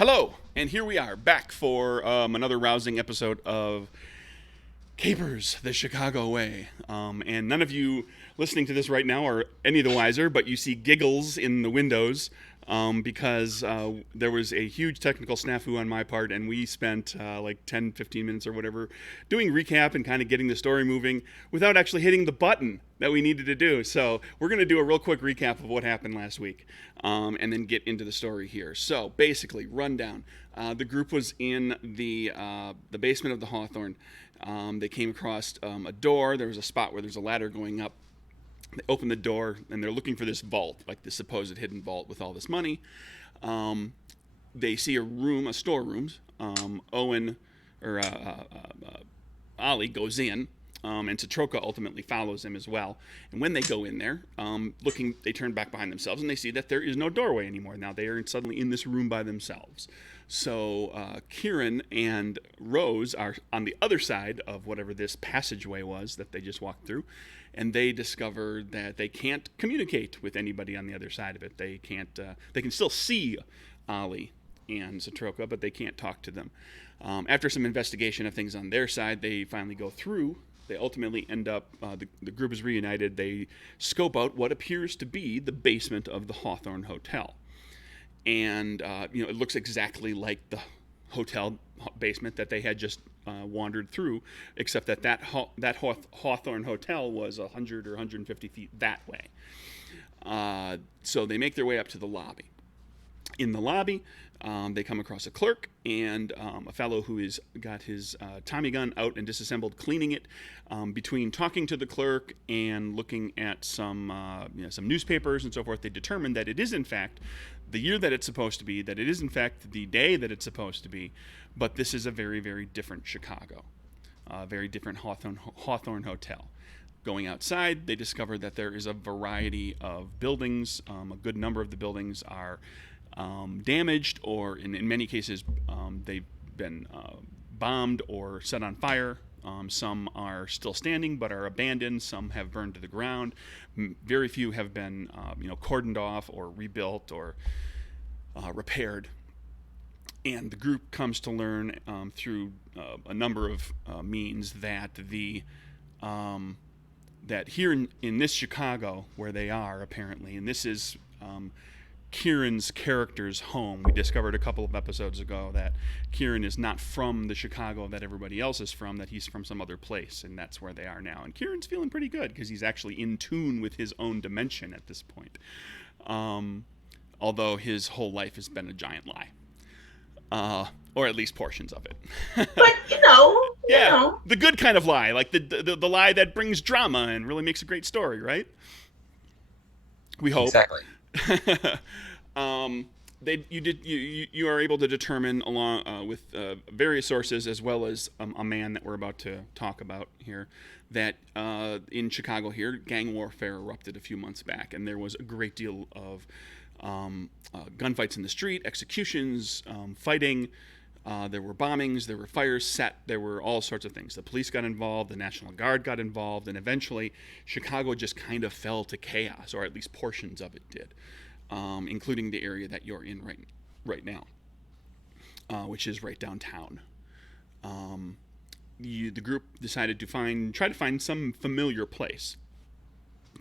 Hello, and here we are back for another rousing episode of Capers, the Chicago Way. And none of you listening to this right now are any the wiser, but you see giggles in the windows because there was a huge technical snafu on my part, and we spent like 10, 15 minutes or whatever doing recap and kind of getting the story moving without actually hitting the button that we needed to do. So we're going to do a real quick recap of what happened last week and then get into the story here. So basically, rundown. The group was in the basement of the Hawthorne. They came across a door. There was a spot where there's a ladder going up. They open the door, and they're looking for this vault, like the supposed hidden vault with all this money. They see a storeroom. Owen, or Ollie goes in, and Troca ultimately follows him as well. And when they go in there, they turn back behind themselves, and they see that there is no doorway anymore. Now they are suddenly in this room by themselves. So Kieran and Rose are on the other side of whatever this passageway was that they just walked through, and they discover that they can't communicate with anybody on the other side of it. They can't. They can still see Ollie and Troca, but they can't talk to them. After some investigation of things on their side, they finally go through. They ultimately end up, the group is reunited. They scope out what appears to be the basement of the Hawthorne Hotel. And, it looks exactly like the hotel basement that they had just wandered through, except that Hawthorne Hotel was 100 or 150 feet that way. So they make their way up to the lobby. In the lobby, they come across a clerk and a fellow who has got his Tommy gun out and disassembled, cleaning it. Between talking to the clerk and looking at some newspapers and so forth, they determine that it is in fact the year that it's supposed to be, that it is in fact the day that it's supposed to be, but this is a very, very different Chicago, a very different Hawthorne Hotel. Going outside, they discover that there is a variety of buildings. A good number of the buildings are damaged, or in many cases they've been bombed or set on fire. Some are still standing but are abandoned. Some have burned to the ground. Very few have been cordoned off or rebuilt or repaired. And the group comes to learn through a number of means that that here in this Chicago where they are apparently, and this is Kieran's character's home. We discovered a couple of episodes ago that Kieran is not from the Chicago that everybody else is from, that he's from some other place, and that's where they are now. And Kieran's feeling pretty good because he's actually in tune with his own dimension at this point. Although his whole life has been a giant lie. Or at least portions of it. But, yeah, the good kind of lie, like the lie that brings drama and really makes a great story, right? We hope. Exactly. You are able to determine along with various sources as well as a man that we're about to talk about here that in Chicago here gang warfare erupted a few months back, and there was a great deal of gunfights in the street, executions, fighting. There were bombings, there were fires set, there were all sorts of things. The police got involved, the National Guard got involved, and eventually Chicago just kind of fell to chaos, or at least portions of it did, including the area that you're in right now, which is right downtown. The group decided to try to find some familiar place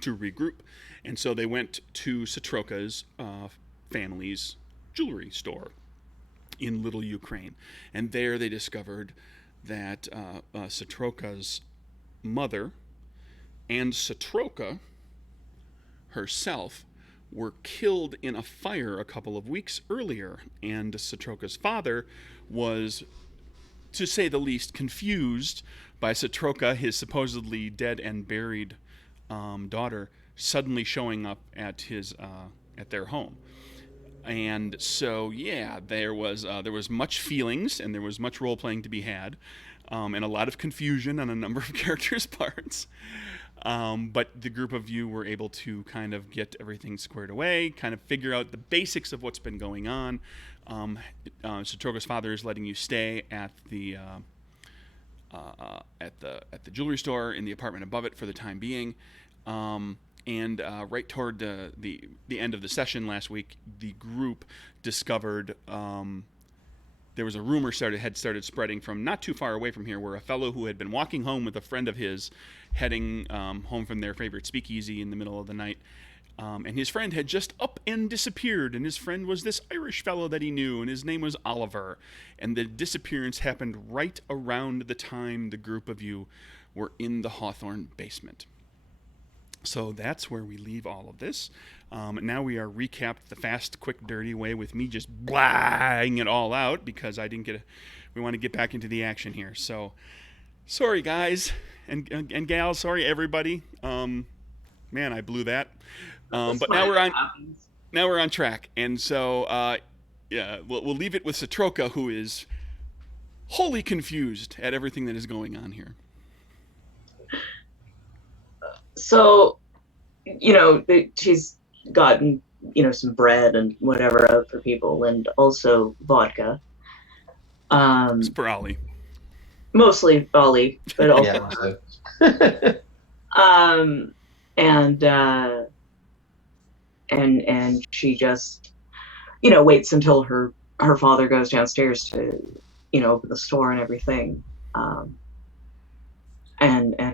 to regroup, and so they went to Troca's family's jewelry store in Little Ukraine, and there they discovered that Troca's mother and Troca herself were killed in a fire a couple of weeks earlier, and Troca's father was, to say the least, confused by Troca, his supposedly dead and buried daughter, suddenly showing up at their home. And so, yeah, there was much feelings, and there was much role-playing to be had, and a lot of confusion on a number of characters' parts. But the group of you were able to kind of get everything squared away, kind of figure out the basics of what's been going on. Troca's father is letting you stay at the jewelry store in the apartment above it for the time being. And right toward the end of the session last week, the group discovered there was a rumor had started spreading from not too far away from here, where a fellow who had been walking home with a friend of his, heading home from their favorite speakeasy in the middle of the night, and his friend had just up and disappeared, and his friend was this Irish fellow that he knew, and his name was Oliver, and the disappearance happened right around the time the group of you were in the Hawthorne basement. So that's where we leave all of this. Now we are recapped the fast, quick, dirty way with me just blahing it all out because we want to get back into the action here. So sorry, guys and gals. Sorry, everybody. Man, I blew that. But now we're on track. And so we'll leave it with Troca, who is wholly confused at everything that is going on here. So, she's gotten, some bread and whatever out for people, and also vodka. It's for Ollie. Mostly Ollie, but also. And she just, waits until her father goes downstairs to, open the store and everything. And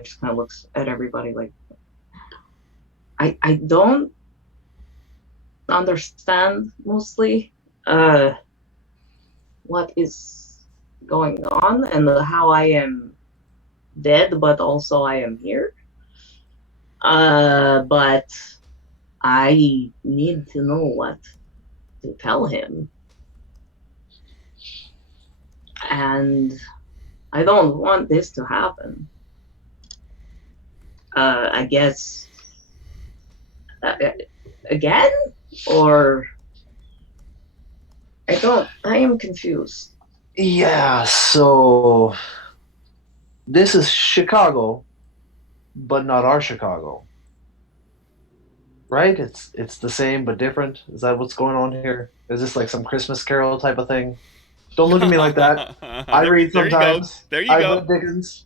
just kind of looks at everybody like, I don't understand mostly what is going on and how I am dead, but also I am here. But I need to know what to tell him. And I don't want this to happen. I guess again, or I am confused. Yeah, so this is Chicago, but not our Chicago. Right? It's the same but different. Is that what's going on here? Is this like some Christmas Carol type of thing? Don't look at me like that. I read sometimes. There you go. I read Dickens.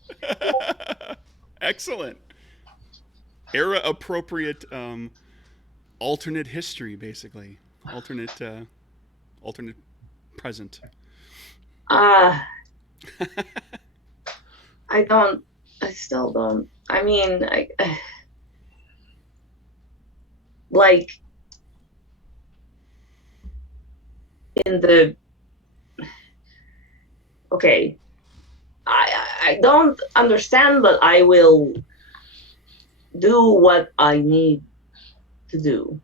Excellent. Era appropriate alternate history, basically. Alternate present. I still don't. I mean, like in the okay, I don't understand, but I will do what I need to do.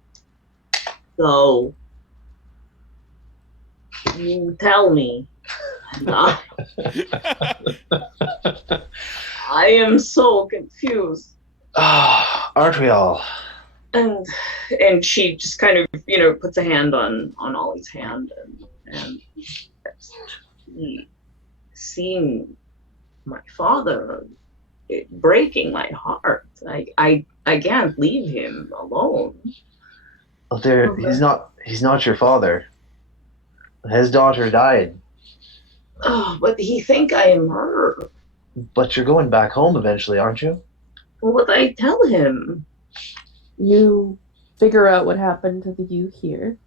So you tell me. And I am so confused. Aren't we all? And she just kind of, puts a hand on Ollie's hand and seeing my father, breaking my heart. I can't leave him alone. Well, he's not your father. His daughter died. Oh, but he think I am her. But you're going back home eventually, aren't you? What I tell him? You figure out what happened to the you here,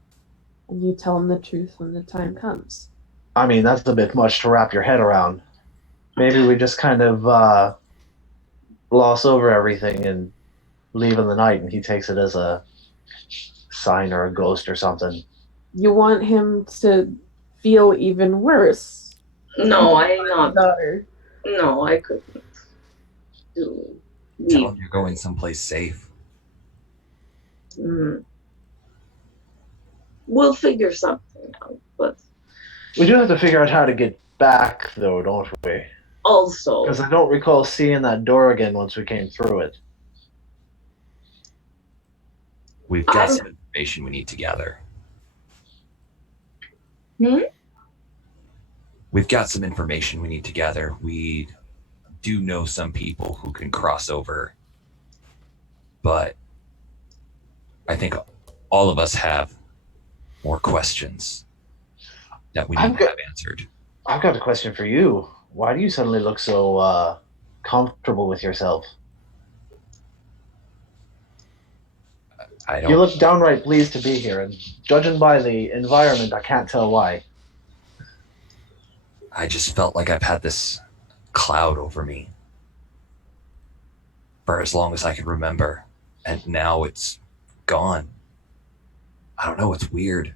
and you tell him the truth when the time comes. I mean, that's a bit much to wrap your head around. Maybe we just kind of gloss over everything and leave in the night, and he takes it as a sign or a ghost or something. You want him to feel even worse. No, I'm not. Daughter. No, I couldn't. Tell him you're going someplace safe. We'll figure something out, but... We do have to figure out how to get back, though, don't we? Also... Because I don't recall seeing that door again once we came through it. We've got some information we need to gather. We've got some information we need to gather. We do know some people who can cross over, but I think all of us have more questions that we need to have answered. I've got a question for you. Why do you suddenly look so comfortable with yourself? You look downright pleased to be here, and judging by the environment, I can't tell why. I just felt like I've had this cloud over me for as long as I can remember, and now it's gone. I don't know, it's weird.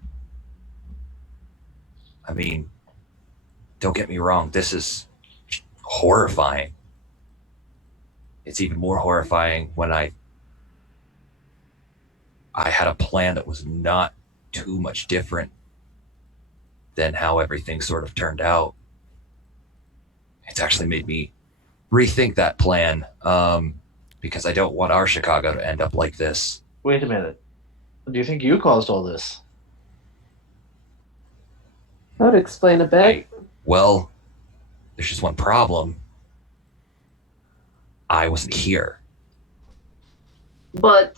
I mean, don't get me wrong, this is horrifying. It's even more horrifying when I had a plan that was not too much different than how everything sort of turned out. It's actually made me rethink that plan, because I don't want our Chicago to end up like this. Wait a minute. Do you think you caused all this? That would explain a bit. Well, there's just one problem. I wasn't here. But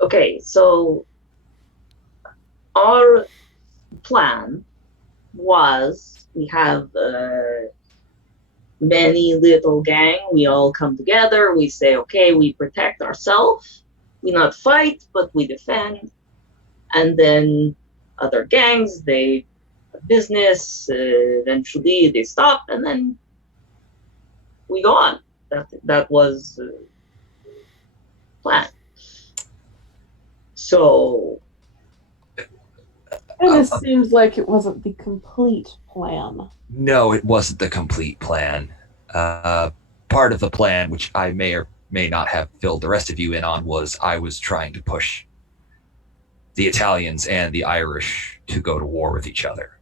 okay, so our plan was we have many little gang. We all come together. We say, okay, we protect ourselves. We not fight, but we defend. And then other gangs, they have business. Eventually, they stop, and then we go on. That was plan. So. And it seems like it wasn't the complete plan. No, it wasn't the complete plan. Part of the plan, which I may or may not have filled the rest of you in on, was I was trying to push the Italians and the Irish to go to war with each other.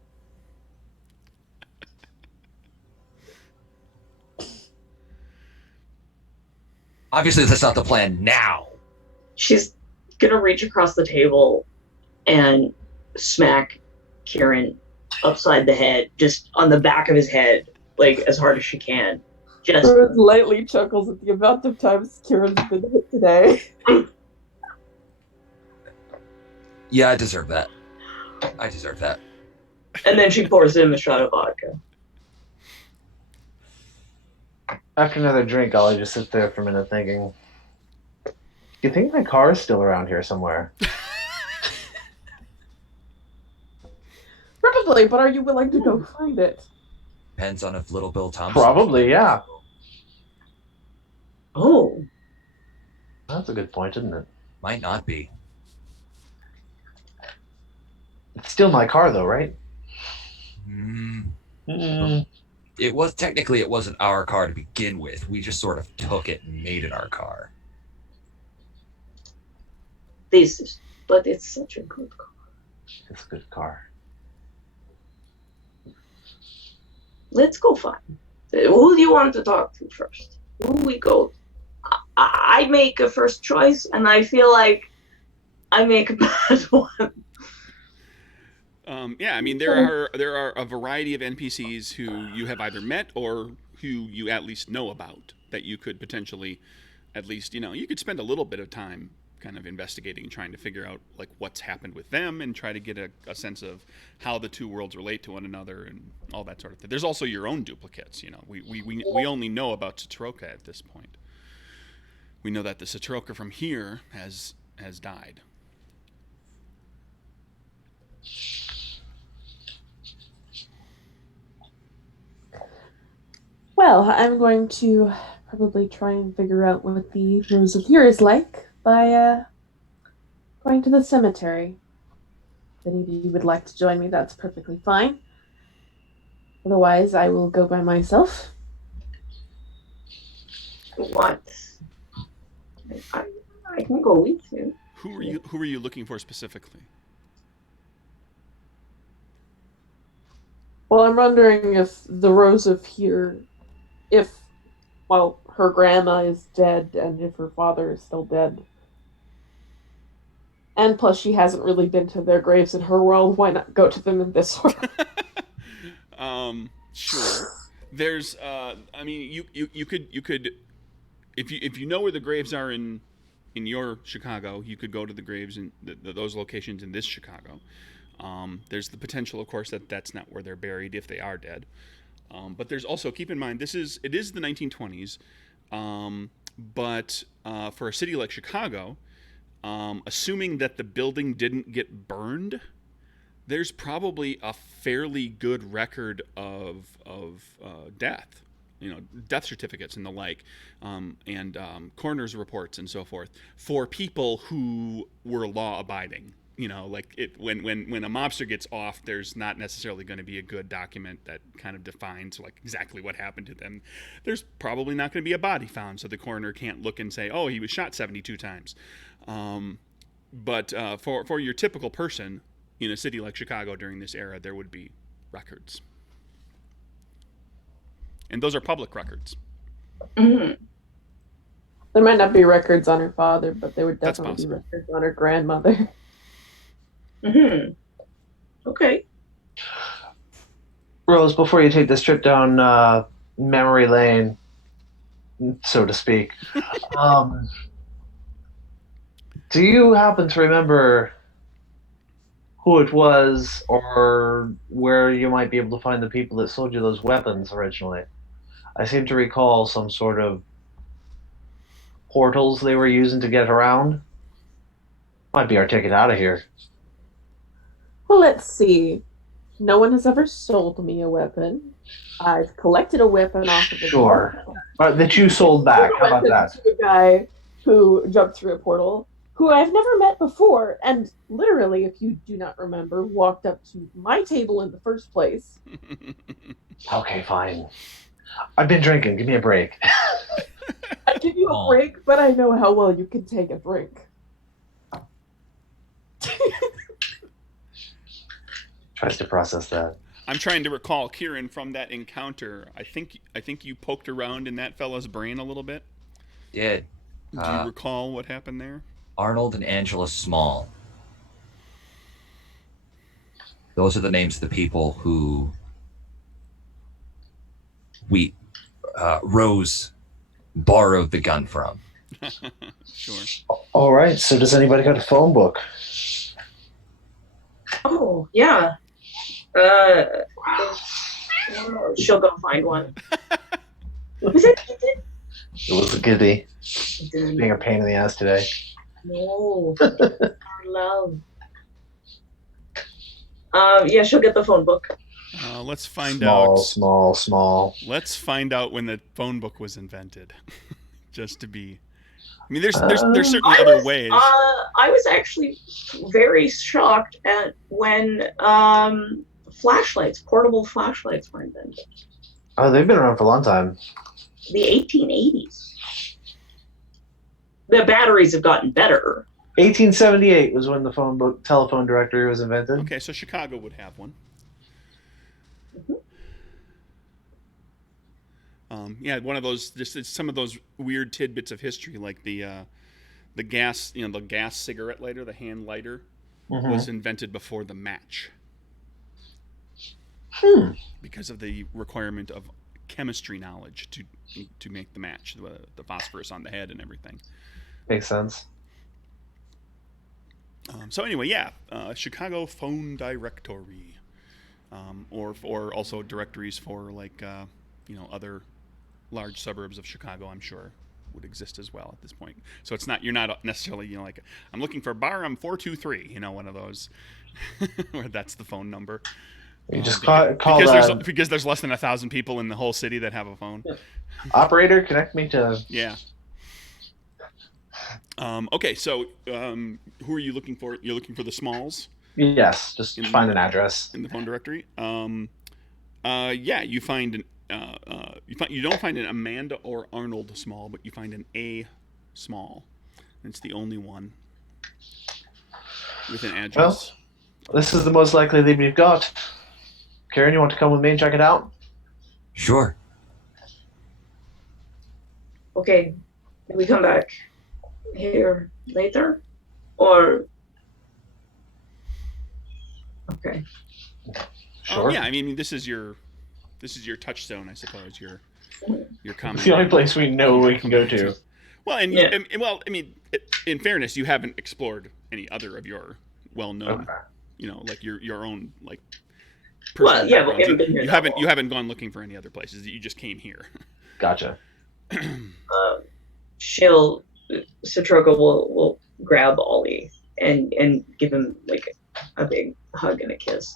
Obviously, that's not the plan now. She's gonna reach across the table and smack Kieran upside the head, just on the back of his head, like as hard as she can. Just Kieran lightly chuckles at the amount of times Kieran's been hit today. Yeah, I deserve that. and then she pours him a shot of vodka. After another drink, Ollie just sits there for a minute thinking, you think my car is still around here somewhere? Probably, but are you willing to go find it? Depends on if Little Bill Thompson... Probably, yeah. Oh. That's a good point, isn't it? Might not be. It's still my car, though, right? It wasn't our car to begin with. We just sort of took it and made it our car. But it's such a good car. It's a good car. Let's go find. Who do you want to talk to first? Who we go? I make a first choice, and I feel like I make a bad one. Yeah, I mean there are a variety of NPCs who you have either met or who you at least know about that you could potentially, at least you could spend a little bit of time kind of investigating and trying to figure out like what's happened with them and try to get a sense of how the two worlds relate to one another and all that sort of thing. There's also your own duplicates. We only know about Troca at this point. We know that the Troca from here has died. Well, I'm going to probably try and figure out what the Rose of Here is like by going to the cemetery. If any of you would like to join me, that's perfectly fine. Otherwise, I will go by myself. What? I can go with you. Who are you looking for specifically? Well, I'm wondering if the Rose of Here, her grandma is dead and if her father is still dead. And plus, she hasn't really been to their graves in her world. Why not go to them in this world? Sure. There's, you could, if you know where the graves are in your Chicago, you could go to the graves in those locations in this Chicago. There's the potential, of course, that that's not where they're buried if they are dead. But there's also, keep in mind, it is the 1920s, but for a city like Chicago, assuming that the building didn't get burned, there's probably a fairly good record of death, death certificates and the like, and coroner's reports and so forth for people who were law abiding. Like when a mobster gets off, there's not necessarily going to be a good document that kind of defines like exactly what happened to them. There's probably not going to be a body found, so the coroner can't look and say, "Oh, he was shot 72 times." But for your typical person in a city like Chicago during this era, there would be records, and those are public records. Mm-hmm. There might not be records on her father, but there would That's definitely be possible. records on her grandmother. Mm-hmm. Okay. Rose, before you take this trip down memory lane, so to speak, do you happen to remember who it was or where you might be able to find the people that sold you those weapons originally? I seem to recall some sort of portals they were using to get around. Might be our ticket out of here. Well, let's see. No one has ever sold me a weapon. I've collected a weapon off of a Sure. That you sold back. How about that? To a guy who jumped through a portal, who I've never met before, and literally, if you do not remember, walked up to my table in the first place. Okay, fine. I've been drinking. Give me a break. I give you a break, but I know how well you can take a drink. Tries to process that. I'm trying to recall, Kieran, from that encounter. I think you poked around in that fella's brain a little bit. Did. Do you recall what happened there? Arnold and Angela Small. Those are the names of the people who Rose borrowed the gun from. Sure. All right. So does anybody got a phone book? Oh, yeah. She'll go find one. Was it? It was a goodie. It did. Being a pain in the ass today. No. Our love. Yeah, she'll get the phone book. Let's find out. Small. Let's find out when the phone book was invented. Just to be. I mean, there's certainly other ways. I was actually very shocked at when portable flashlights were invented. Oh, they've been around for a long time. The 1880s. The batteries have gotten better. 1878 was when the telephone directory was invented. Okay, so Chicago would have one. Yeah, one of those. Just some of those weird tidbits of history, like the gas, the gas cigarette lighter, the hand lighter, was invented before the match. Because of the requirement of chemistry knowledge to make the match, the phosphorus on the head and everything. Makes sense. So anyway, yeah, Chicago phone directory, or also directories for like other large suburbs of Chicago, I'm sure would exist as well at this point. So you're not necessarily like, I'm looking for Barham 423, one of those where that's the phone number. You just because there's less than 1,000 people in the whole city that have a phone. Operator, connect me to. Yeah. Okay, so who are you looking for? You're looking for the Smalls? Yes, just find an address in the phone directory. Yeah, you find you don't find an Amanda or Arnold Small, but you find an A Small. It's the only one with an address. Well, this is the most likely lead we've got. Karen, you want to come with me and check it out? Sure. Okay, can we come back here later? Or okay. Sure. Yeah, I mean, this is your touchstone, I suppose. Your common. It's the only place we know we can go to. Well, I mean, in fairness, you haven't explored any other of your well-known, like your own like. Well, yeah, but we haven't been here. You haven't gone looking for any other places. You just came here. Gotcha. Troca will grab Ollie and give him like a big hug and a kiss,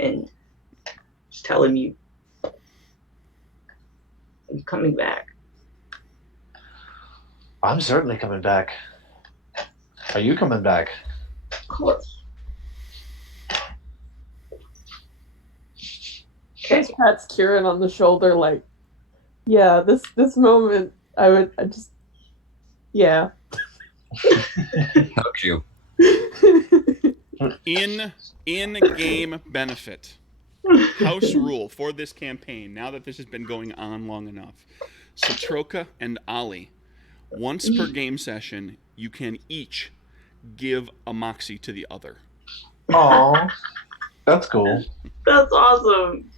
and just tell him you're coming back. I'm certainly coming back. Are you coming back? Of course. Okay. Just pats Kieran on the shoulder, like, yeah, this moment, I just, yeah. Hugs you. In-game benefit. House rule for this campaign, now that this has been going on long enough. Troca and Ollie, once per game session, you can each give a moxie to the other. Oh, that's cool. That's awesome.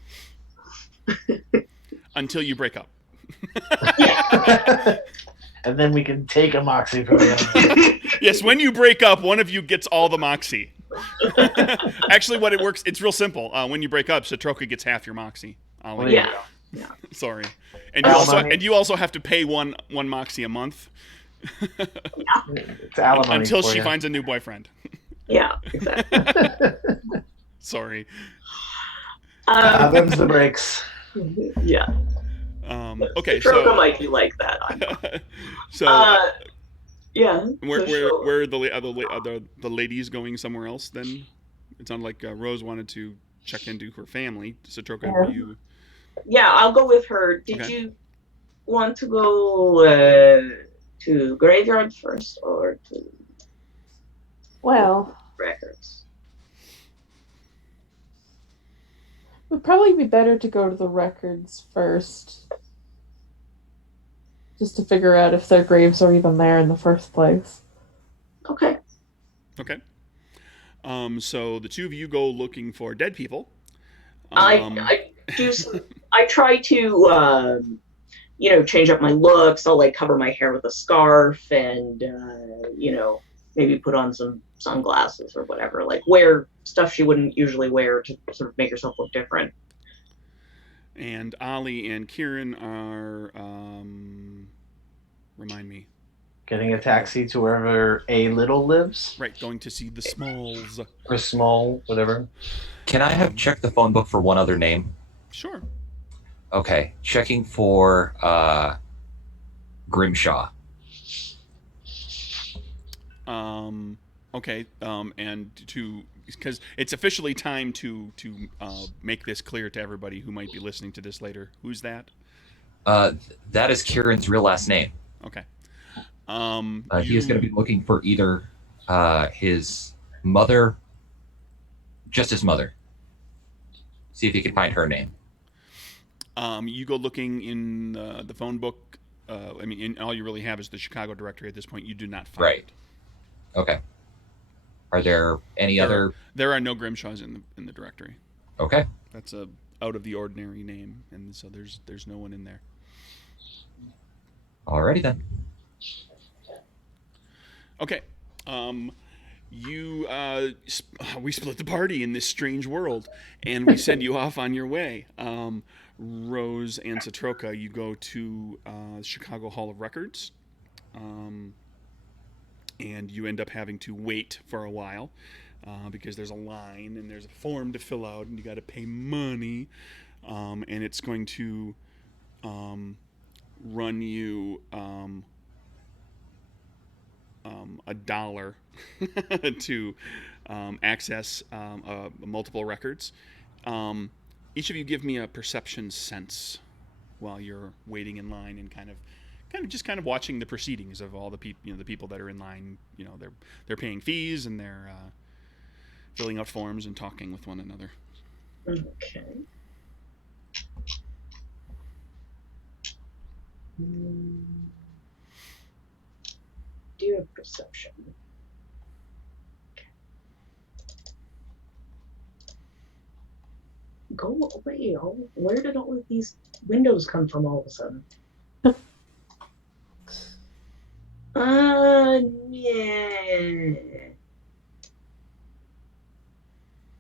Until you break up. And then we can take a moxie from the other. Yes, when you break up, one of you gets all the moxie. Actually, what it works, it's real simple. When you break up, Troca gets half your moxie. Ollie. Yeah. Sorry. And you also have to pay one moxie a month. It's alimony until for she you. finds a new boyfriend. Yeah, exactly. Sorry. Them's the breaks. Yeah. Okay, Troca so might be like that. so Yeah. where are the ladies going somewhere else then? It sounded like Rose wanted to check into her family. So Troca, were you? Yeah, I'll go with her. Did Okay. you want to go to graveyard first or to Well, records? it would probably be better to go to the records first. Just to figure out if their graves are even there in the first place. Okay. Okay. So the two of you go looking for dead people. I do. I try to, change up my looks. I'll cover my hair with a scarf and, maybe put on some sunglasses or whatever. Wear stuff she wouldn't usually wear to sort of make herself look different. And Ollie and Kieran are, remind me. Getting a taxi to wherever A Little lives. Right, going to see the Smalls. Or Small, whatever. Can I have checked the phone book for one other name? Sure. Okay, checking for Grimshaw. Okay. And because it's officially time to make this clear to everybody who might be listening to this later. Who's that? That is Kieran's real last name. Okay. He is going to be looking for either his mother, just his mother. See if he can find her name. You go looking in the phone book. All you really have is the Chicago directory at this point. You do not find Right. it. Okay. Are there any other? There are no Grimshaws in the directory. Okay. That's a out of the ordinary name, and so there's no one in there. Alrighty then. Okay. We split the party in this strange world, and we send you off on your way. Rose and Troca, you go to Chicago Hall of Records, and you end up having to wait for a while because there's a line and there's a form to fill out, and you got to pay money, and it's going to run you $1 to access multiple records. Each of you give me a perception sense while you're waiting in line and kind of watching the proceedings of all the people, the people that are in line. They're paying fees and they're filling out forms and talking with one another. Okay. Do you have perception? Go away. Where did all of these windows come from all of a sudden? Yeah.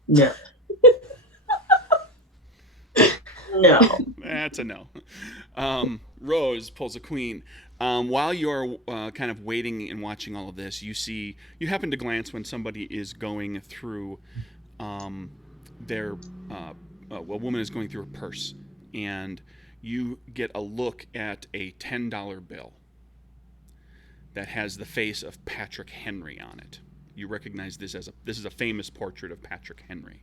No. No. That's a no. Rose pulls a queen. While you're kind of waiting and watching all of this, you happen to glance when somebody is going through a woman is going through her purse, and you get a look at a $10 bill that has the face of Patrick Henry on it. You recognize this is a famous portrait of Patrick Henry,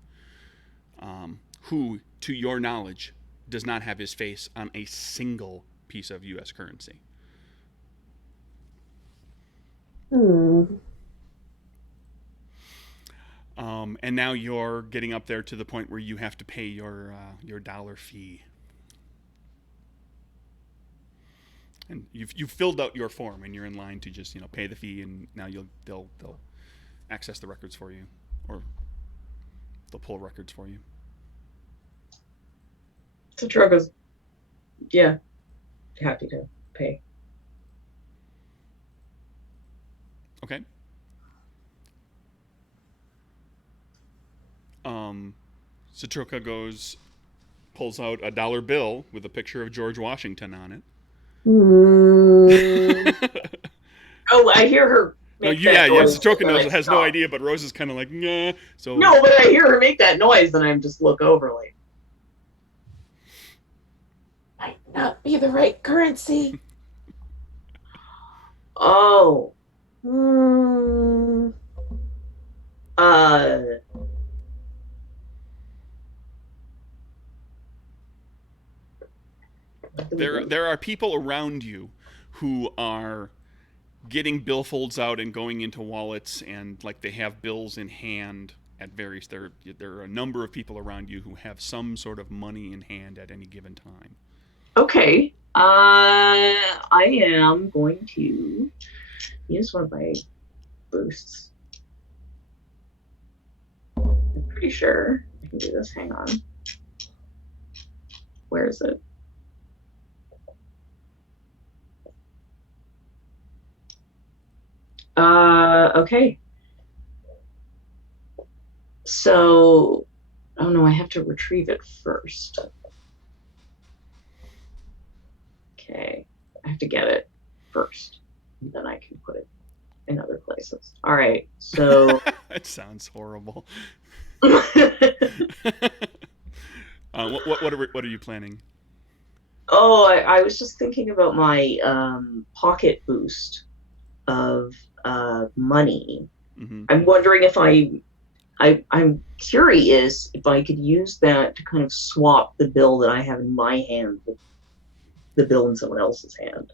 who, to your knowledge, does not have his face on a single piece of U.S. currency. And now you're getting up there to the point where you have to pay your dollar fee. And you've filled out your form, and you're in line to just pay the fee, and now they'll access the records for you, or they'll pull records for you. So Troca's, yeah, happy to pay. Okay. So Troca pulls out a dollar bill with a picture of George Washington on it. Oh, I hear her make that noise. Troca has no idea, but Rose is kind of like, nah. So no, but I hear her make that noise, and I just look over like, Might not be the right currency. oh. There are people around you who are getting billfolds out and going into wallets, and like they have bills in hand at various. There are a number of people around you who have some sort of money in hand at any given time. Okay. I am going to use one of my boosts. I'm pretty sure I can do this. Hang on. Where is it? Okay. So, oh no, I have to retrieve it first. Okay, I have to get it first, and then I can put it in other places. All right, so... That sounds horrible. What are you planning? Oh, I was just thinking about my pocket boost of money. Mm-hmm. I'm wondering if I'm curious if I could use that to kind of swap the bill that I have in my hand with the bill in someone else's hand.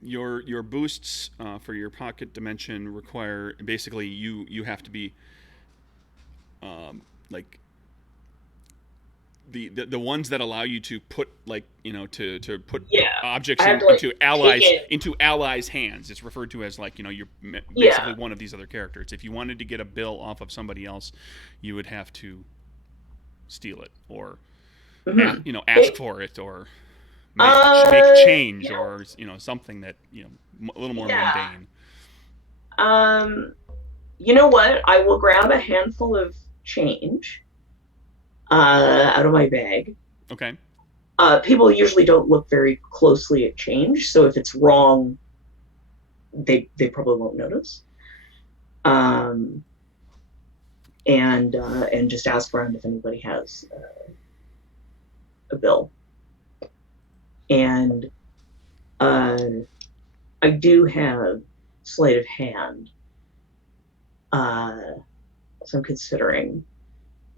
Your boosts for your pocket dimension require basically you have to be like the ones that allow you to put to put objects into allies' hands. It's referred to as you're basically one of these other characters. If you wanted to get a bill off of somebody else, you would have to steal it or ask for it or make change or something that a little more mundane. You know what? I will grab a handful of change out of my bag. Okay. People usually don't look very closely at change, so if it's wrong, they probably won't notice. And just ask around if anybody has a bill. And I do have sleight of hand, so I'm considering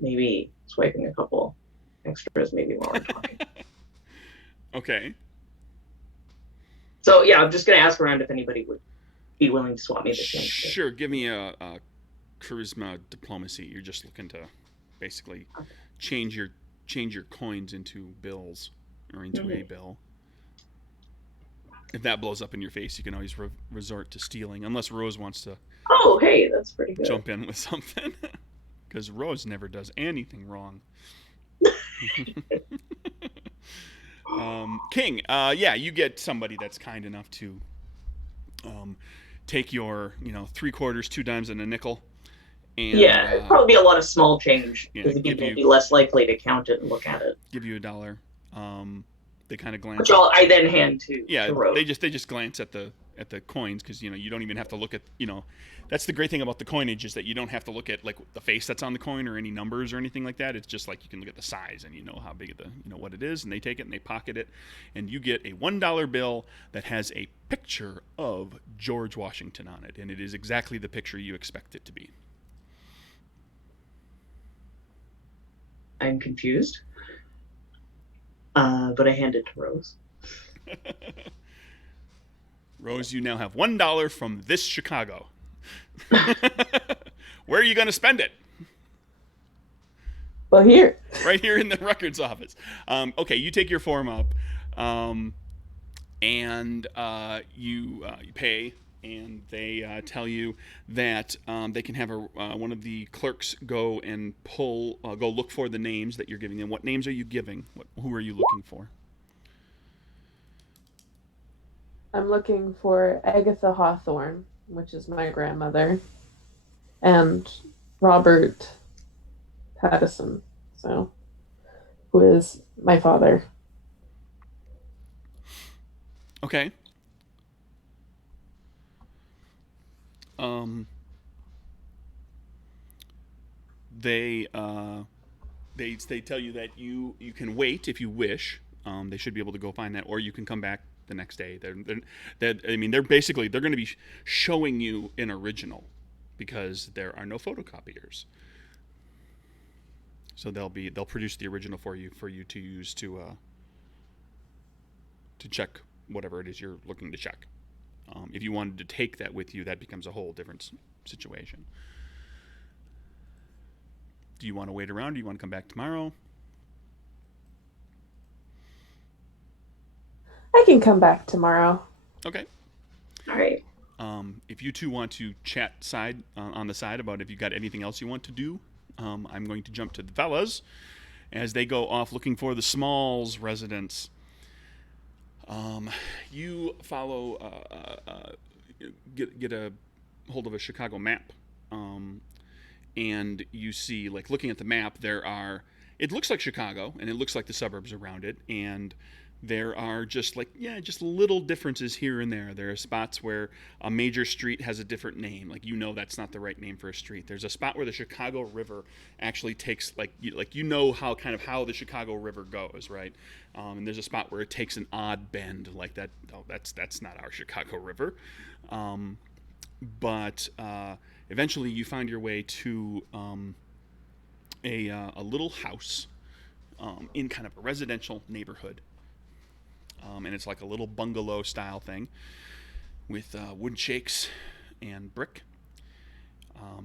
maybe swiping a couple extras maybe while we're talking. Okay. So yeah, I'm just gonna ask around if anybody would be willing to swap me the change. Sure, give me a charisma diplomacy. You're just looking to basically change your coins into bills or into a bill. If that blows up in your face, you can always resort to stealing, unless Rose wants to. Oh, hey, that's pretty good. Jump in with something, because Rose never does anything wrong. King, you get somebody that's kind enough to take your 3/4, 2 dimes, and a nickel. And, it'd probably be a lot of small change because people would be less likely to count it and look at it. Give you $1. They kind of glance. Which I then hand to. Yeah, Rose. they just glance at the coins, because you don't even have to look at that's the great thing about the coinage, is that you don't have to look at like the face that's on the coin or any numbers or anything like that. It's just like you can look at the size and how big of what it is, and they take it and they pocket it, and you get a $1 bill that has a picture of George Washington on it, and it is exactly the picture you expect it to be. I'm confused, but I hand it to Rose. Rose, you now have $1 from this Chicago. Where are you going to spend it? Well, here. Right here in the records office. Okay, you take your form up, and you pay, and they tell you that they can have one of the clerks go and go look for the names that you're giving them. What names are you giving? Who are you looking for? I'm looking for Agatha Hawthorne, which is my grandmother, and Robert Pattison, who is my father. Okay. They tell you that you can wait if you wish. They should be able to go find that, or you can come back the next day. They're going to be showing you an original, because there are no photocopiers. So they'll produce the original for you to use to check whatever it is you're looking to check. If you wanted to take that with you, that becomes a whole different situation. Do you want to wait around? Do you want to come back tomorrow? I can come back tomorrow. Okay. All right. If you two want to chat on the side about if you got anything else you want to do, I'm going to jump to the fellas as they go off looking for the Smalls residence. You follow, get a hold of a Chicago map, and you see, like, looking at the map, it looks like Chicago, and it looks like the suburbs around it, and there are just little differences here and there. There are spots where a major street has a different name. Like, that's not the right name for a street. There's a spot where the Chicago River actually takes, how the Chicago River goes, right? And there's a spot where it takes an odd bend like that. Oh, that's not our Chicago River. But eventually you find your way to a little house in kind of a residential neighborhood. And it's like a little bungalow style thing with wood shakes and brick.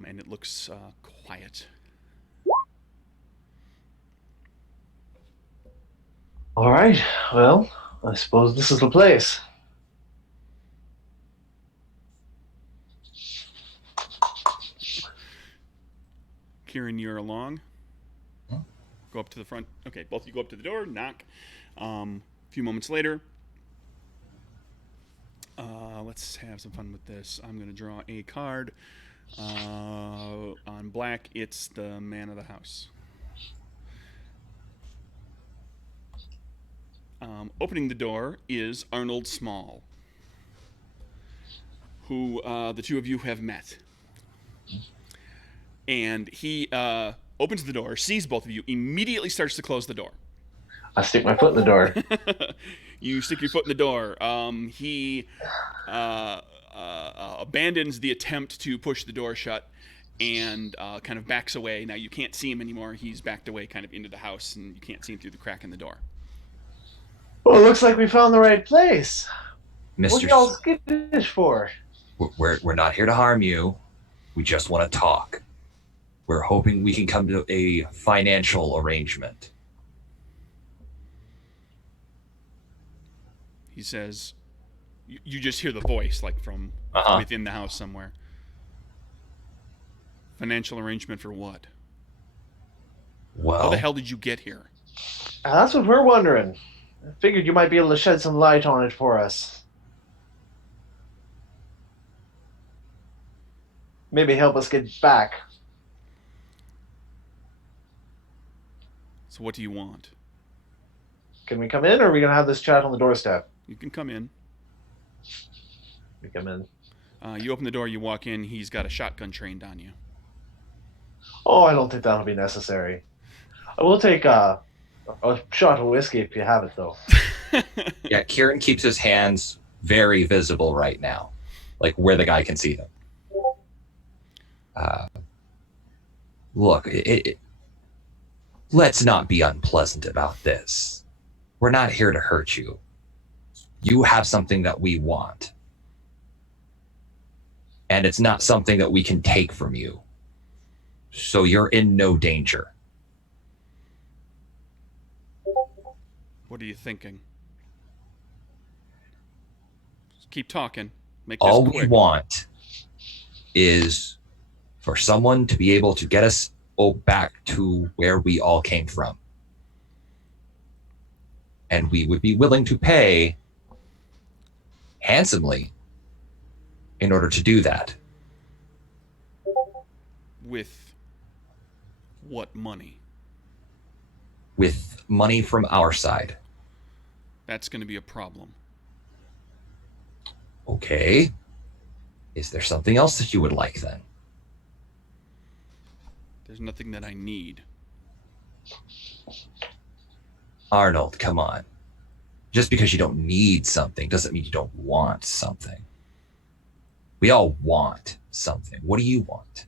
And it looks quiet. All right. Well, I suppose this is the place. Kieran, you're along. Go up to the front. Okay, both of you go up to the door, knock. A few moments later, let's have some fun with this. I'm going to draw a card. On black, it's the man of the house. Opening the door is Arnold Small, who the two of you have met. And he opens the door, sees both of you, immediately starts to close the door. I stick my foot in the door. You stick your foot in the door. He abandons the attempt to push the door shut and kind of backs away. Now you can't see him anymore. He's backed away kind of into the house, and you can't see him through the crack in the door. Well, it looks like we found the right place. Mr. What are y'all skittish for? We're not here to harm you. We just want to talk. We're hoping we can come to a financial arrangement. He says, you just hear the voice, like from within the house somewhere. Financial arrangement for what? Well, how the hell did you get here? That's what we're wondering. I figured you might be able to shed some light on it for us. Maybe help us get back. So what do you want? Can we come in, or are we going to have this chat on the doorstep? You can come in. We come in. You open the door, you walk in. He's got a shotgun trained on you. Oh, I don't think that'll be necessary. I will take a shot of whiskey if you have it, though. Yeah, Kieran keeps his hands very visible right now, like where the guy can see them. Look, let's not be unpleasant about this. We're not here to hurt you. You have something that we want. And it's not something that we can take from you. So you're in no danger. What are you thinking? Just keep talking. Make this All quick. we want is for someone to be able to get us back to where we all came from. And we would be willing to pay handsomely in order to do that. With what money? With money from our side. That's going to be a problem. Okay. Is there something else that you would like then? There's nothing that I need. Arnold, come on. Just because you don't need something doesn't mean you don't want something. We all want something. What do you want?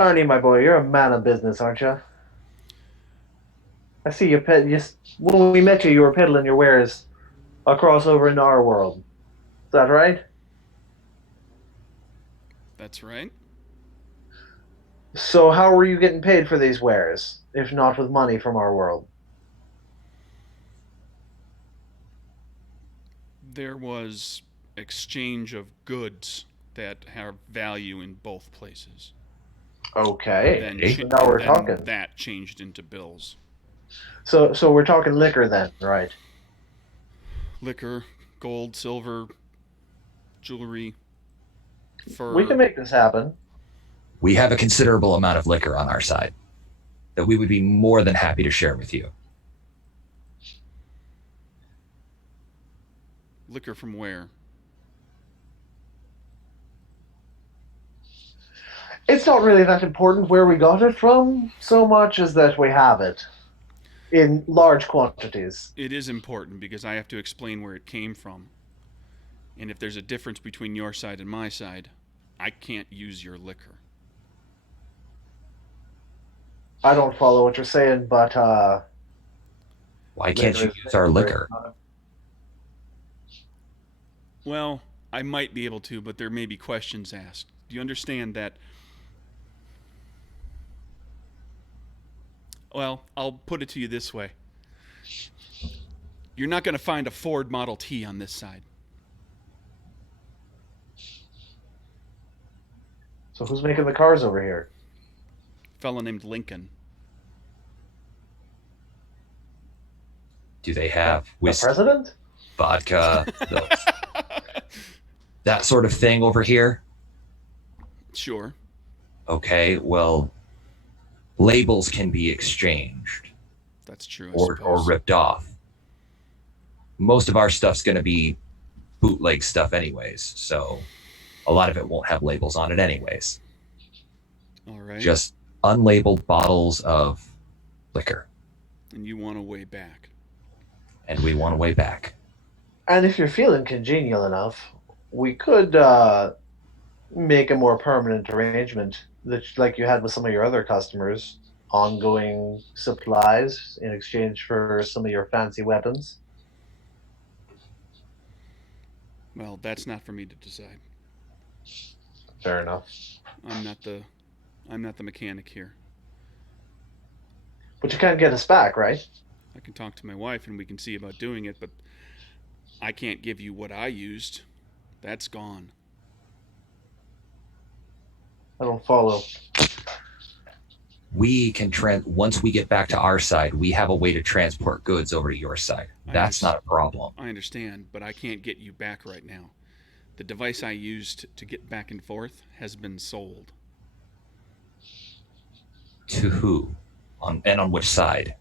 Arnie, my boy, you're a man of business, aren't you? I see you when we met you were peddling your wares across over into our world. Is that right? That's right. So how were you getting paid for these wares, if not with money from our world? There was exchange of goods that have value in both places. Okay. Then, now we're then talking. That changed into bills. So we're talking liquor then, right? Liquor, gold, silver, jewelry, fur. We can make this happen. We have a considerable amount of liquor on our side that we would be more than happy to share with you. Liquor from where? It's not really that important where we got it from, so much as that we have it in large quantities. It is important because I have to explain where it came from. And if there's a difference between your side and my side, I can't use your liquor. I don't follow what you're saying, but why can't you use our liquor? Well, I might be able to, but there may be questions asked. Do you understand that? Well, I'll put it to you this way. You're not going to find a Ford Model T on this side. So who's making the cars over here? A fellow named Lincoln. Do they have The whiskey, president? vodka, that sort of thing over here? Sure. Okay, well, labels can be exchanged That's true, I or suppose. ripped off. Most of our stuff's going to be bootleg stuff anyways, so a lot of it won't have labels on it anyways. All right. Just unlabeled bottles of liquor. And you want a way back. And we want a way back. And if you're feeling congenial enough, we could make a more permanent arrangement, that, like you had with some of your other customers, ongoing supplies in exchange for some of your fancy weapons. Well, that's not for me to decide. Fair enough. I'm not the mechanic here. But you can't get us back, right? I can talk to my wife and we can see about doing it, but I can't give you what I used. That's gone. I don't follow. We can once we get back to our side, we have a way to transport goods over to your side. That's not a problem. I understand, but I can't get you back right now. The device I used to get back and forth has been sold. To who? And on which side?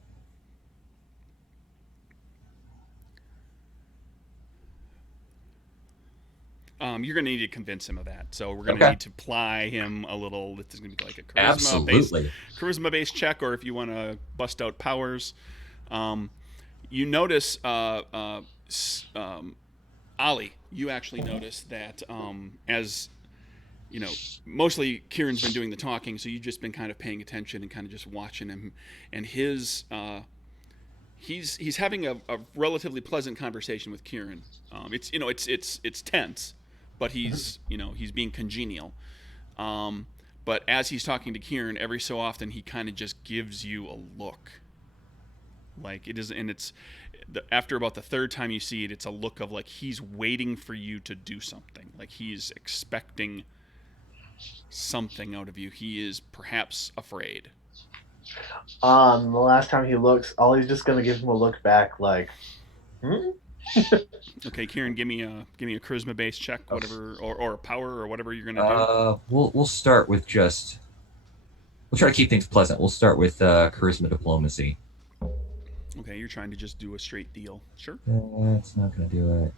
You're going to need to convince him of that. So we're going to Okay. need to ply him a little. This is going to be like a Absolutely. charisma-based check, or if you want to bust out powers. You notice, Ollie, you actually notice that as you know, mostly Kieran's been doing the talking, so you've just been kind of paying attention and kind of just watching him, and his he's having a relatively pleasant conversation with Kieran. It's tense, but he's he's being congenial. But as he's talking to Kieran, every so often he kind of just gives you a look, like it is, and it's after about the third time you see it, it's a look of like he's waiting for you to do something, like he's expecting something out of you. He is perhaps afraid. The last time he looks, Ollie's just gonna give him a look back, like, Okay, Kieran, give me a charisma based check, whatever, or a power or whatever you're gonna do. We'll start with just. We'll try to keep things pleasant. We'll start with charisma diplomacy. Okay, you're trying to just do a straight deal. Sure. That's not gonna do it.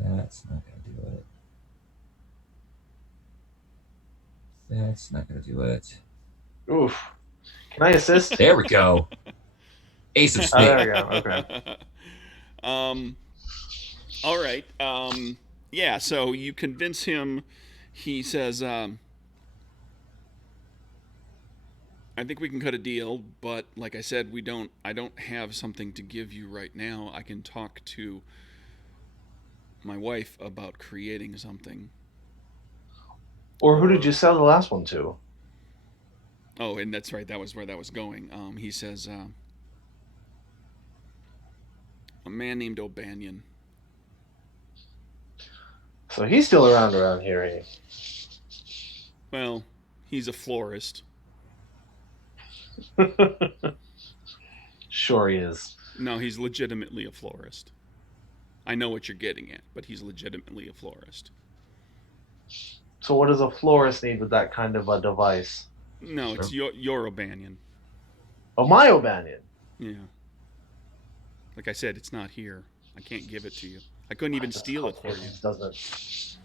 That's not gonna do it. That's not gonna do it. oof. Can I assist? There we go. Ace of Oh, spades. there we go. Okay. All right. Yeah. So you convince him. He says, "I think we can cut a deal, but like I said, I don't have something to give you right now. I can talk to my wife about creating something." Or who did you sell the last one to? Oh, and that's right. That was where that was going. He says, a man named OBanion. So he's still around here, ain't Well, he's a florist. he? Sure he is. No, he's legitimately a florist. I know what you're getting at, but he's legitimately a florist. So what does a florist need with that kind of a device? No, it's your OBanion. Oh, my OBanion. Yeah. Like I said, it's not here. I can't give it to you. I couldn't even steal it for you. Doesn't it?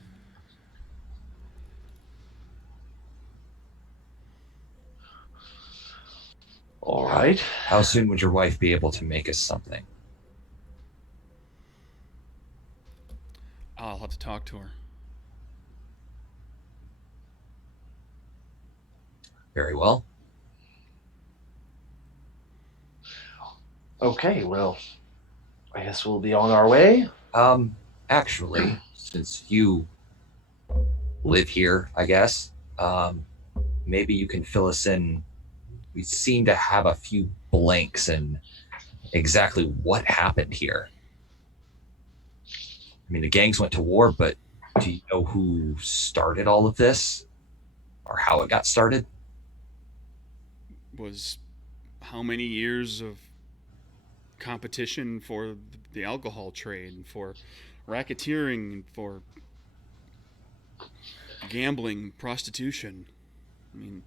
All right. How soon would your wife be able to make us something? I'll have to talk to her. Very well. Okay, well, I guess we'll be on our way. Actually, since you live here, I guess, maybe you can fill us in. We seem to have a few blanks in exactly what happened here. I mean, the gangs went to war, but do you know who started all of this? Or how it got started? Was how many years of competition for the alcohol trade and for racketeering and for gambling, prostitution. I mean,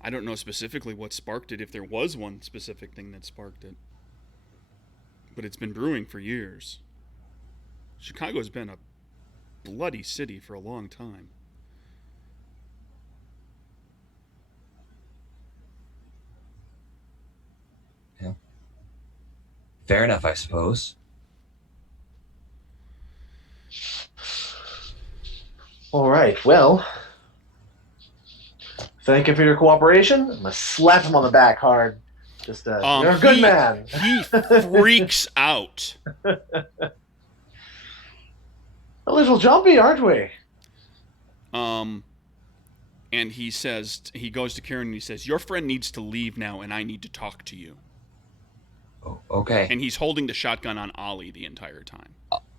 I don't know specifically what sparked it, if there was one specific thing that sparked it. But it's been brewing for years. Chicago's been a bloody city for a long time. Yeah. Fair enough, I suppose. All right, well, thank you for your cooperation. I'm going to slap him on the back hard. Just, you're a good man. He freaks out. A little jumpy, aren't we? And he says, he goes to Kieran and he says, your friend needs to leave now and I need to talk to you. Oh, okay. And he's holding the shotgun on Ollie the entire time.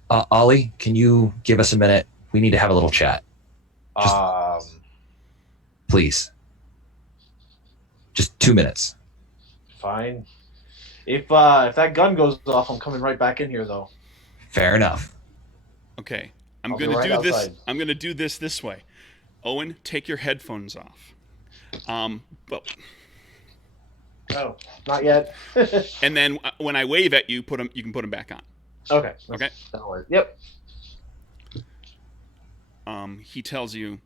Ollie, can you give us a minute? We need to have a little chat. Please. Just 2 minutes. Fine. If that gun goes off, I'm coming right back in here, though. Fair enough. Okay. I'll be right outside. I'm going to do this way. Owen, take your headphones off. But No, not yet. and then when I wave at you, you can put them back on. Okay. Okay. That'll work. Yep. He tells you,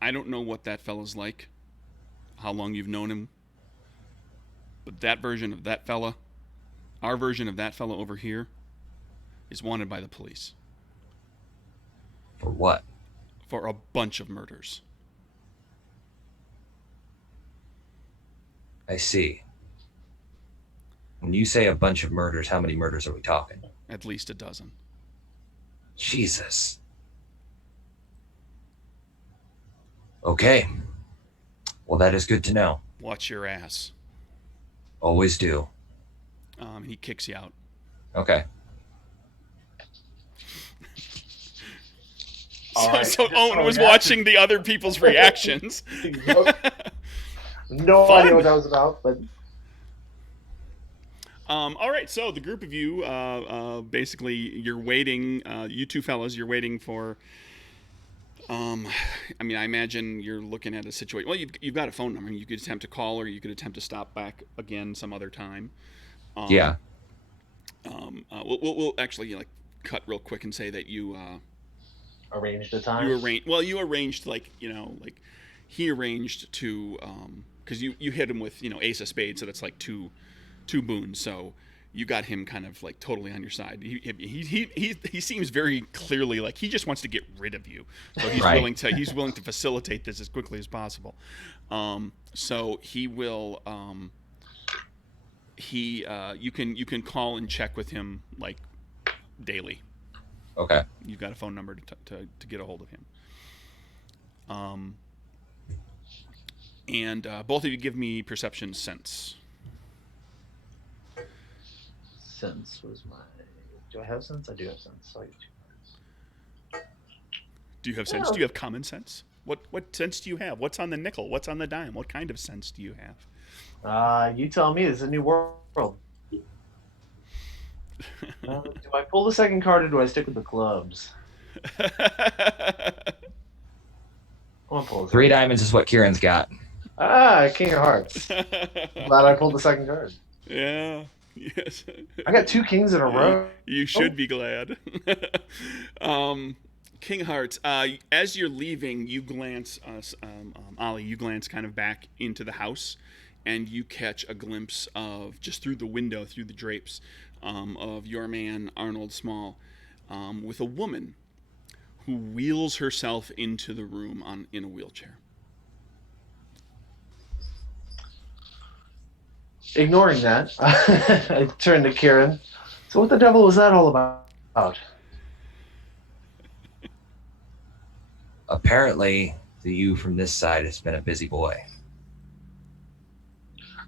I don't know what that fella's like, how long you've known him, but that version of that fella, our version of that fella over here, is wanted by the police. For what? For a bunch of murders. I see. When you say a bunch of murders, how many murders are we talking? At least a dozen. Jesus. Okay. Well, that is good to know. Watch your ass. Always do. He kicks you out. Okay. So Owen was watching the other people's reactions. No Fun. idea what that was about, but all right, so the group of you, basically, you're waiting. You two fellas, you're waiting for. I mean, I imagine you're looking at a situation. Well, you've got a phone number. You could attempt to call, or you could attempt to stop back again some other time. Yeah. We'll actually cut real quick and say that you arranged the time. You arranged he arranged to because you hit him with ace of spades, so that's like two boons. So you got him kind of like totally on your side. He seems very clearly like he just wants to get rid of you. So he's willing to facilitate this as quickly as possible. So he will you can call and check with him like daily. Okay. You've got a phone number to get a hold of him. And both of you give me perception sense. Sense was my. Do I have sense? I do have sense. So I get 2 points. Do you have sense? Do you have common sense? What sense do you have? What's on the nickel? What's on the dime? What kind of sense do you have? You tell me. It's a new world. Do I pull the second card or do I stick with the clubs? I want to pull 3 diamonds is what Kieran's got. King of Hearts. Glad I pulled the second card. Yeah. Yes. I got 2 kings in a row. You should be glad. King of Hearts. As you're leaving, you glance, Ollie. You glance kind of back into the house, and you catch a glimpse of just through the window, through the drapes, of your man Arnold Small, with a woman who wheels herself into the room in a wheelchair. Ignoring that, I turned to Kieran. So what the devil was that all about? Apparently, the you from this side has been a busy boy.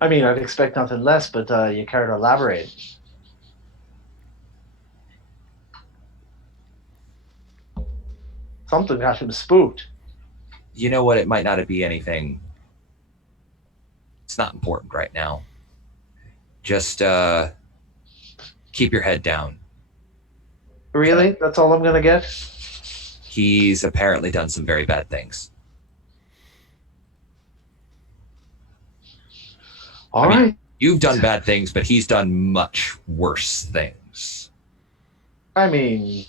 I mean, I'd expect nothing less, but you care to elaborate. Something got him spooked. You know what? It might not be anything. It's not important right now. Just keep your head down. Really? That's all I'm going to get? He's apparently done some very bad things. All right. You've done bad things, but he's done much worse things. I mean,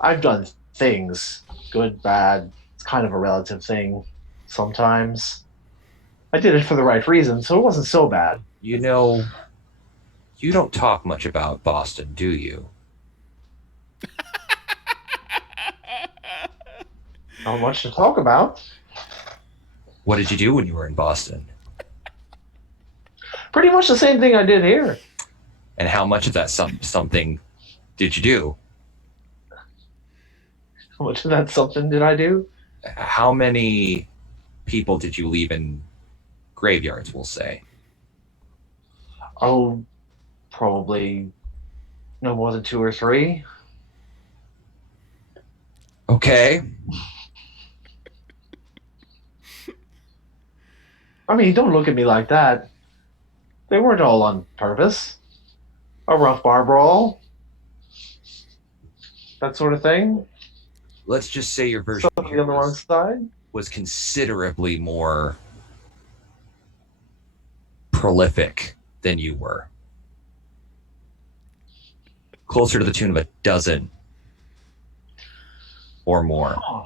I've done things. Good, bad. It's kind of a relative thing sometimes. I did it for the right reason, so it wasn't so bad. You know, you don't talk much about Boston, do you? Not much to talk about. What did you do when you were in Boston? Pretty much the same thing I did here. And how much of that something did you do? How much of that something did I do? How many people did you leave in graveyards, we'll say? Oh, probably no more than 2 or 3. Okay. I mean, don't look at me like that. They weren't all on purpose. A rough bar brawl. That sort of thing. Let's just say your version Somebody on the wrong side. was considerably more prolific than you were. Closer to the tune of a dozen. or more. Huh.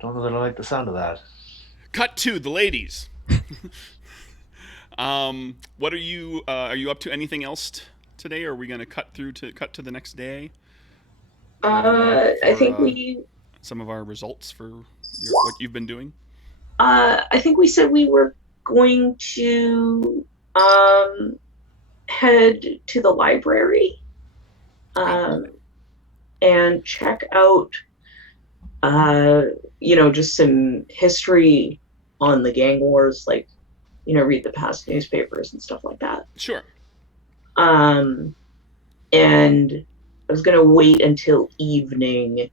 Don't know that I like the sound of that. Cut to the ladies. What are you up to? Anything else today? Or are we going to cut to the next day? I think For we some of our results for what you've been doing. I think we said we were going to head to the library and check out just some history on the gang wars, like read the past newspapers and stuff like that. Sure. And I was gonna wait until evening,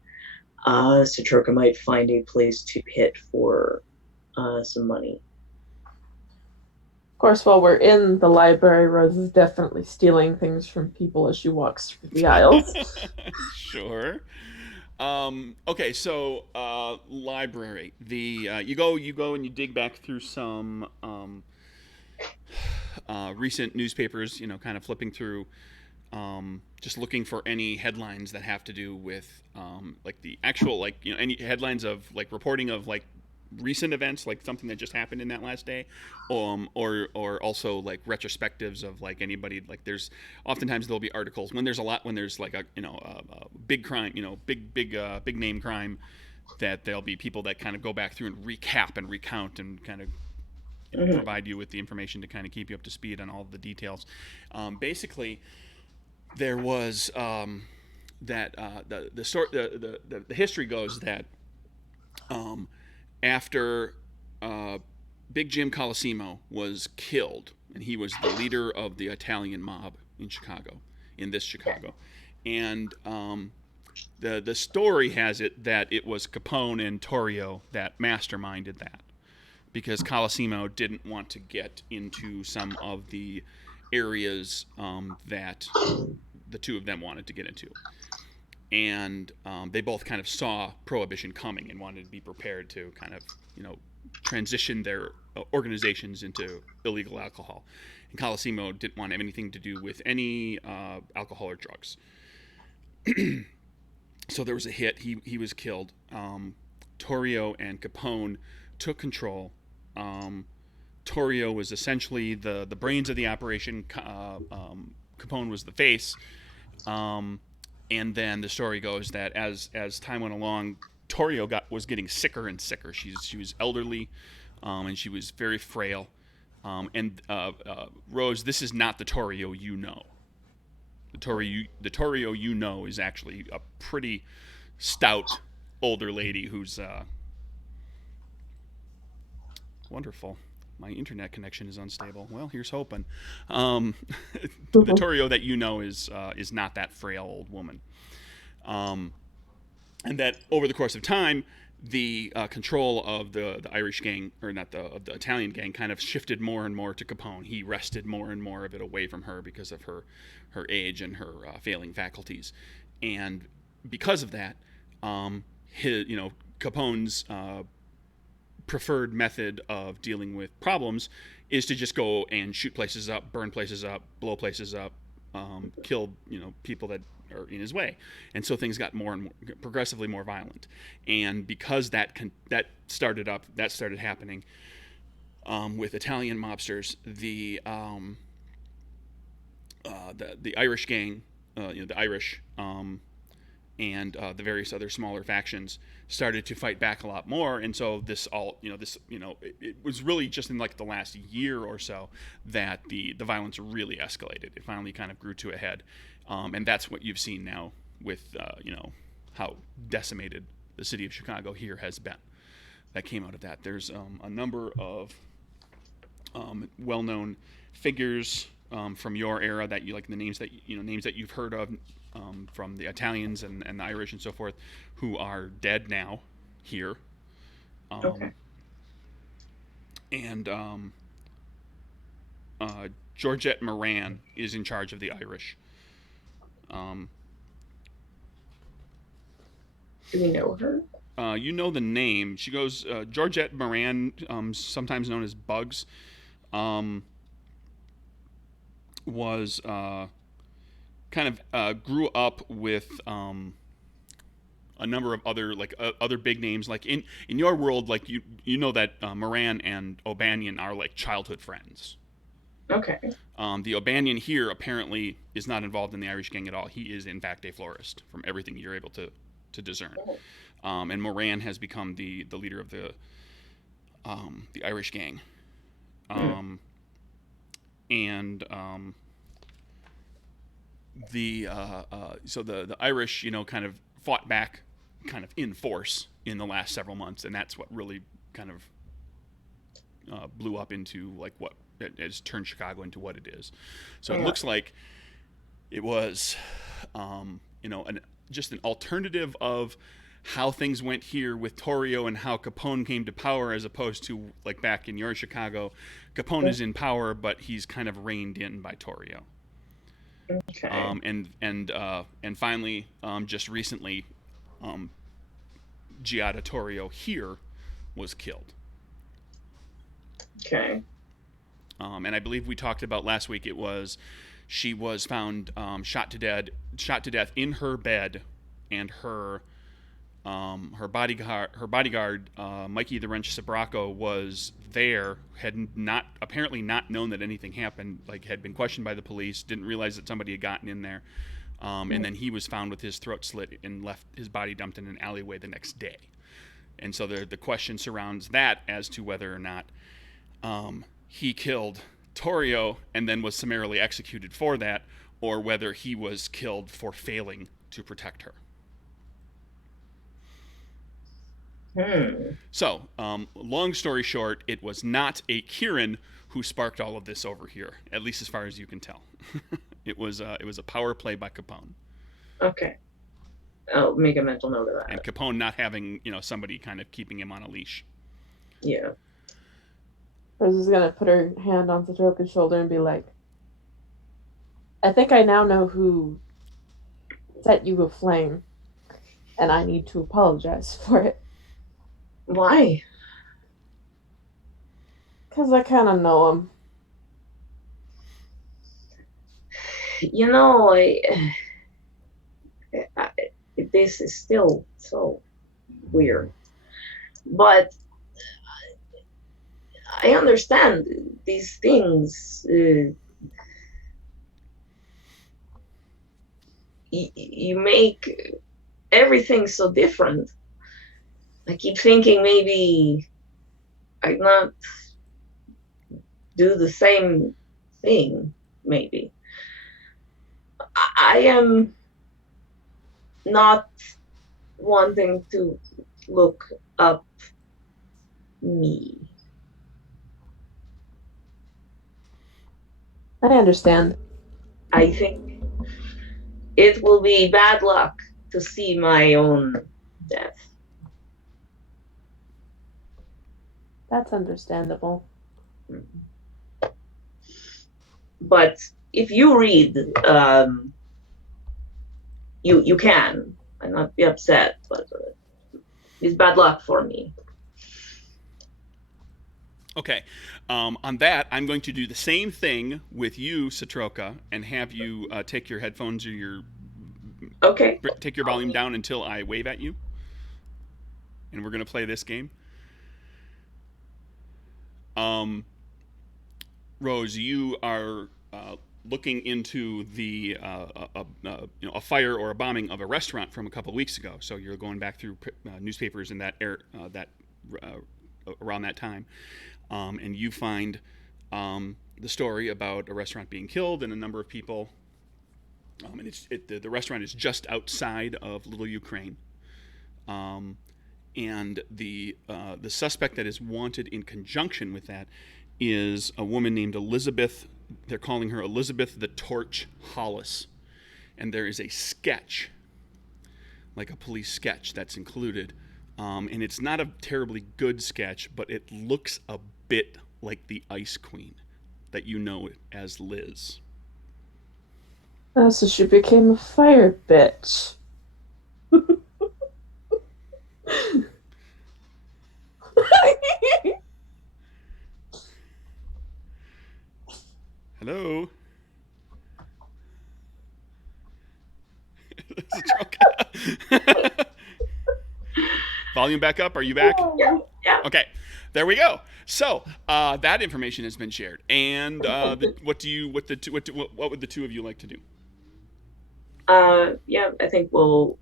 so Troca might find a place to hit for some money. Of course, while we're in the library, Rose is definitely stealing things from people as she walks through the aisles. Sure. Okay, so library. You go and you dig back through some recent newspapers. Kind of flipping through, just looking for any headlines that have to do with like the actual any headlines of reporting of recent events, like something that just happened in that last day, or also like retrospectives of anybody. There's oftentimes there'll be articles when there's a big crime, big name crime, that there'll be people that kind of go back through and recap and recount and kind of provide you with the information to kind of keep you up to speed on all of the details. Basically, there was that the history goes that after Big Jim Colosimo was killed, and he was the leader of the Italian mob in this Chicago, and the story has it that it was Capone and Torrio that masterminded that, because Colosimo didn't want to get into some of the areas that the two of them wanted to get into. And they both kind of saw Prohibition coming and wanted to be prepared to kind of, transition their organizations into illegal alcohol. And Colosimo didn't want anything to do with any alcohol or drugs. So there was a hit. He was killed. Torrio and Capone took control. Torrio was essentially the brains of the operation. Capone was the face. And then the story goes that as time went along, Torrio was getting sicker and sicker. She was elderly, and she was very frail. And Rose, this is not the Torrio you know. The Torrio you know is actually a pretty stout older lady who's wonderful. My internet connection is unstable. Well, here's hoping. The Torrio that you know is not that frail old woman. And that over the course of time, the control of the Irish gang, or not of the Italian gang, kind of shifted more and more to Capone. He wrested more and more of it away from her because of her age and her failing faculties. And because of that, Capone's preferred method of dealing with problems is to just go and shoot places up, burn places up, blow places up, kill people that are in his way. And so things got more and more progressively more violent. And because that started happening with Italian mobsters, the Irish gang, the Irish and the various other smaller factions started to fight back a lot more. And so it was really just in the last year or so that the violence really escalated. It finally kind of grew to a head. And that's what you've seen now with, how decimated the city of Chicago here has been. That came out of that. There's a number of well-known figures from your era that you like, the names that you've heard of, from the Italians and the Irish and so forth, who are dead now here. Okay. And Georgette Moran is in charge of the Irish. Do we know her? You know the name. She goes Georgette Moran, sometimes known as Bugs. Was kind of grew up with a number of other other big names. Like in your world, like you know that Moran and OBanion are like childhood friends. Okay. The OBanion here apparently is not involved in the Irish gang at all. He is in fact a florist, from everything you're able to discern. And Moran has become the leader of the Irish gang. So the Irish, kind of fought back, kind of in force in the last several months, and that's what really kind of blew up into like what it has turned Chicago into what it is. So it looks like it was, just an alternative of how things went here with Torrio and how Capone came to power, as opposed to like back in your Chicago, Capone is in power, but he's kind of reined in by Torrio. Okay. And finally, just recently, Giada Torrio here was killed. Okay. And I believe we talked about last week. She was found shot to death in her bed, and her bodyguard Mikey the Wrench Sabraco was there. Had apparently not known that anything happened. Like, had been questioned by the police, didn't realize that somebody had gotten in there, and then he was found with his throat slit and left his body dumped in an alleyway the next day. And so the question surrounds that as to whether or not he killed Torrio and then was summarily executed for that, or whether he was killed for failing to protect her. So, long story short, it was not a Kieran who sparked all of this over here, at least as far as you can tell. It was a power play by Capone. Okay. I'll make a mental note of that. And Capone not having, somebody kind of keeping him on a leash. Yeah. Rose is gonna put her hand on Troca's shoulder and be like, I think I now know who set you aflame, and I need to apologize for it. Why? Because I kind of know him. This is still so weird. But I understand these things. You make everything so different. I keep thinking maybe I not do the same thing. Maybe I am not wanting to look up me. I understand. I think it will be bad luck to see my own death. That's understandable. But if you read, you can. I'll not be upset, but it's bad luck for me. Okay. On that, I'm going to do the same thing with you, Satroka, and have you take your headphones or your take your volume down until I wave at you. And we're going to play this game. Rose, you are looking into the a fire or a bombing of a restaurant from a couple weeks ago. So you're going back through newspapers in that around that time, and you find the story about a restaurant being killed and a number of people. And the restaurant is just outside of Little Ukraine. And the suspect that is wanted in conjunction with that is a woman named Elizabeth. They're calling her Elizabeth the Torch Hollis. And there is a sketch, like a police sketch, that's included. And it's not a terribly good sketch, but it looks a bit like the Ice Queen that you know as Liz. So she became a fire bitch. Hello? Troca. Volume back up. Are you back? Yeah. Okay, there we go. So that information has been shared. And what would the two of you like to do? Yeah, I think we'll,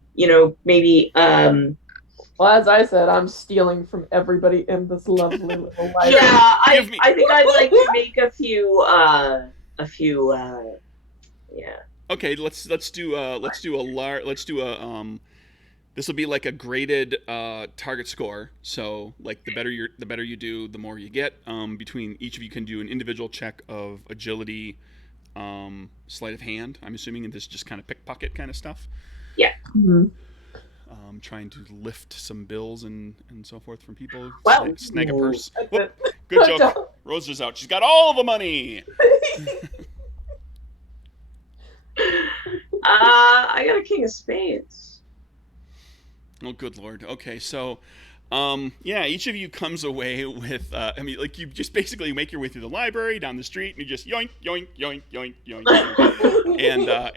maybe, Well, as I said, I'm stealing from everybody in this lovely little life. yeah, I think I'd like to make a few, yeah. Okay, let's do a this will be like a graded target score. So like the better you do, the more you get. Between each of you can do an individual check of agility, sleight of hand. I'm assuming, and this just kind of pickpocket kind of stuff. Yeah. Mm-hmm. Trying to lift some bills and so forth from people. Well, snag a purse. Whoop. Good joke. Rose is out. She's got all the money. I got a king of spades. Oh, good Lord. Okay, so, each of you comes away with, you just basically make your way through the library, down the street, and you just yoink, yoink, yoink, yoink, yoink, yoink.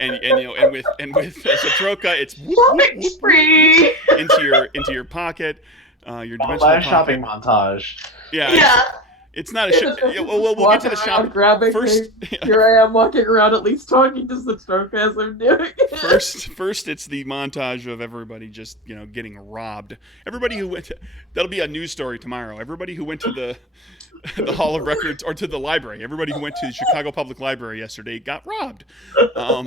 and with Troca, it's whoop, whoop, whoop, Spree! into your pocket, your dimensional shopping pocket. montage. Yeah. It's not a shop. We'll get to the shop first. Here I am walking around, at least talking to the Troca as I'm doing it. First, it's the montage of everybody just getting robbed. Everybody who went that'll be a news story tomorrow. Everybody who went to the Hall of Records or to the library. Everybody who went to the Chicago Public Library yesterday got robbed. We're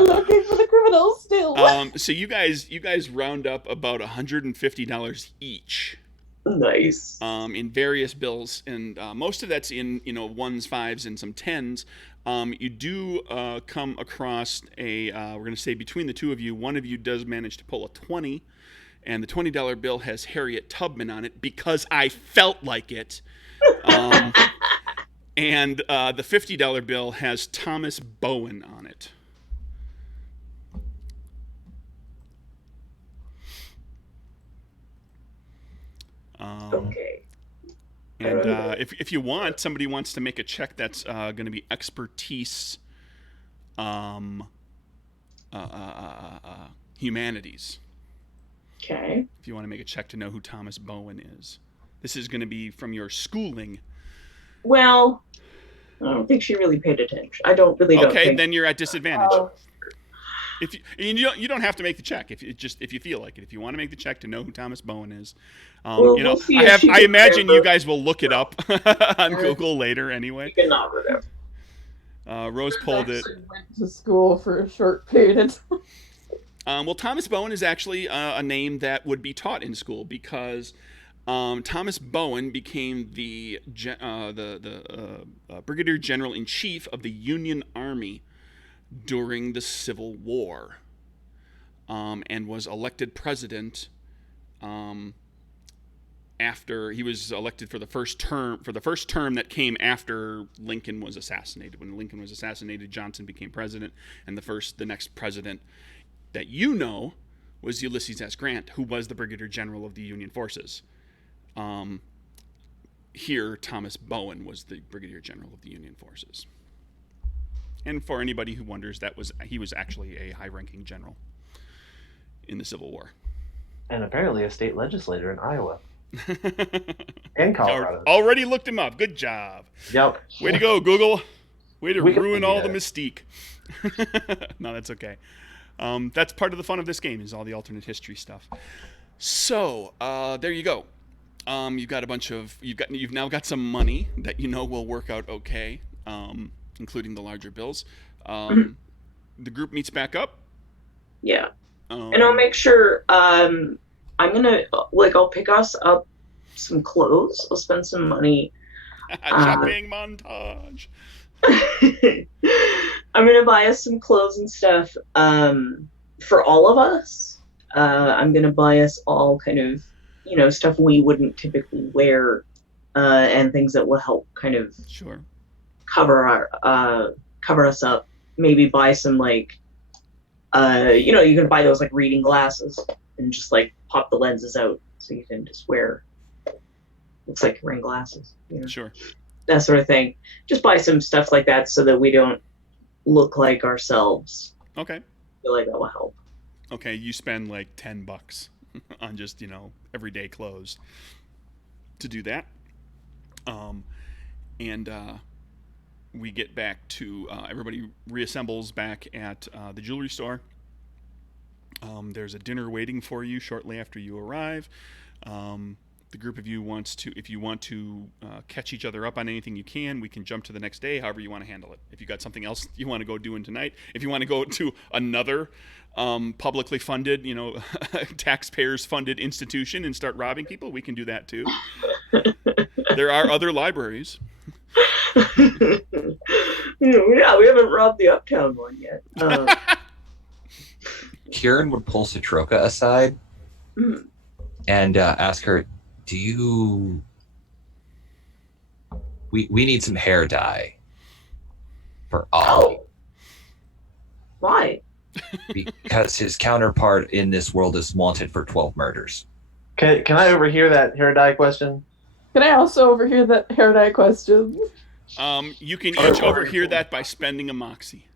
looking for the criminals still. So you guys round up about $150 each. Nice. In various bills, and most of that's in ones, fives, and some tens. You do come across we're going to say between the two of you, one of you does manage to pull a 20, and the $20 bill has Harriet Tubman on it because I felt like it. And the $50 bill has Thomas Bowen on it. Okay. And if you want, somebody wants to make a check that's going to be expertise, humanities. Okay. If you want to make a check to know who Thomas Bowen is, this is going to be from your schooling. Well, I don't think she really paid attention. I don't really. Okay, then you're at disadvantage. If you don't have to make the check if you feel like it. If you want to make the check to know who Thomas Bowen is, we'll see I imagine you guys will look it up on Google later anyway. You cannot remember. Rose pulled it. Went to school for a short period of time. Well, Thomas Bowen is actually a name that would be taught in school because Thomas Bowen became the Brigadier General in Chief of the Union Army during the Civil War, and was elected president after he was elected for the first term that came after Lincoln was assassinated. When Lincoln was assassinated, Johnson became president, and the next president that was Ulysses S. Grant, who was the Brigadier General of the Union forces. Here, Thomas Bowen was the Brigadier General of the Union forces. And for anybody who wonders, he was actually a high-ranking general in the Civil War. And apparently a state legislator in Iowa. And Colorado. Already looked him up. Good job. Yep. Way to go, Google. Way to ruin all the mystique. No, that's okay. That's part of the fun of this game, is all the alternate history stuff. So, there you go. You've now got some money that will work out okay. Including the larger bills. The group meets back up. Yeah. And I'll make sure, I'm gonna, I'll pick us up some clothes. I'll spend some money. Shopping montage. I'm gonna buy us some clothes and stuff, for all of us. I'm gonna buy us all kind of, stuff we wouldn't typically wear, and things that will help kind of sure cover us up. Maybe buy some you can buy those reading glasses and just pop the lenses out so you can just wear, looks like you're wearing glasses. Sure. That sort of thing. Just buy some stuff like that so that we don't look like ourselves. Okay. feel like that will help. Okay, you spend like $10 on just everyday clothes to do that. And we get back to everybody reassembles back at the jewelry store. There's a dinner waiting for you shortly after you arrive. The group of you if you want to catch each other up on anything, you can. We can jump to the next day, however you want to handle it. If you got something else you want to go doing tonight, if you want to go to another publicly funded, taxpayers funded institution and start robbing people, we can do that too. There are other libraries. Yeah, we haven't robbed the Uptown one yet. Kieran would pull Troca aside and ask her, we need some hair dye for Ollie. Oh. Why? Because his counterpart in this world is wanted for 12 murders. Can I overhear that hair dye question? Can I also overhear that hair dye question? You can each overhear that by spending a moxie.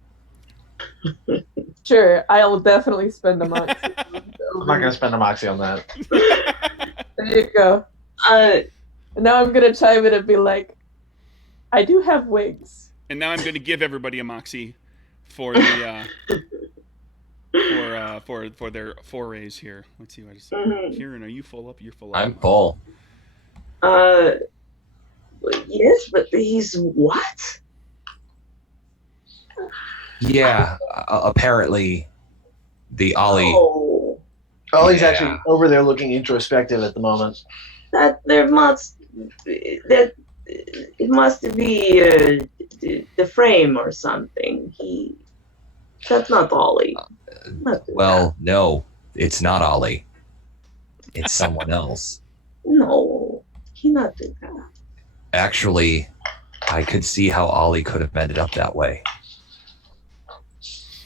Sure, I'll definitely spend a moxie. I'm not gonna spend a moxie on that. There you go. And now I'm gonna chime in and be like, I do have wigs. And now I'm going to give everybody a moxie for the for their forays here. Let's see what I say. Kieran, are you full up? You're full up. I'm full. Yes, but he's what? Yeah, apparently the Ollie. Oh, Ollie's actually over there looking introspective at the moment. it must be the frame or something. That's not Ollie. Well, no, it's not Ollie. It's someone else. No, he not do that. Actually, I could see how Ollie could have ended up that way.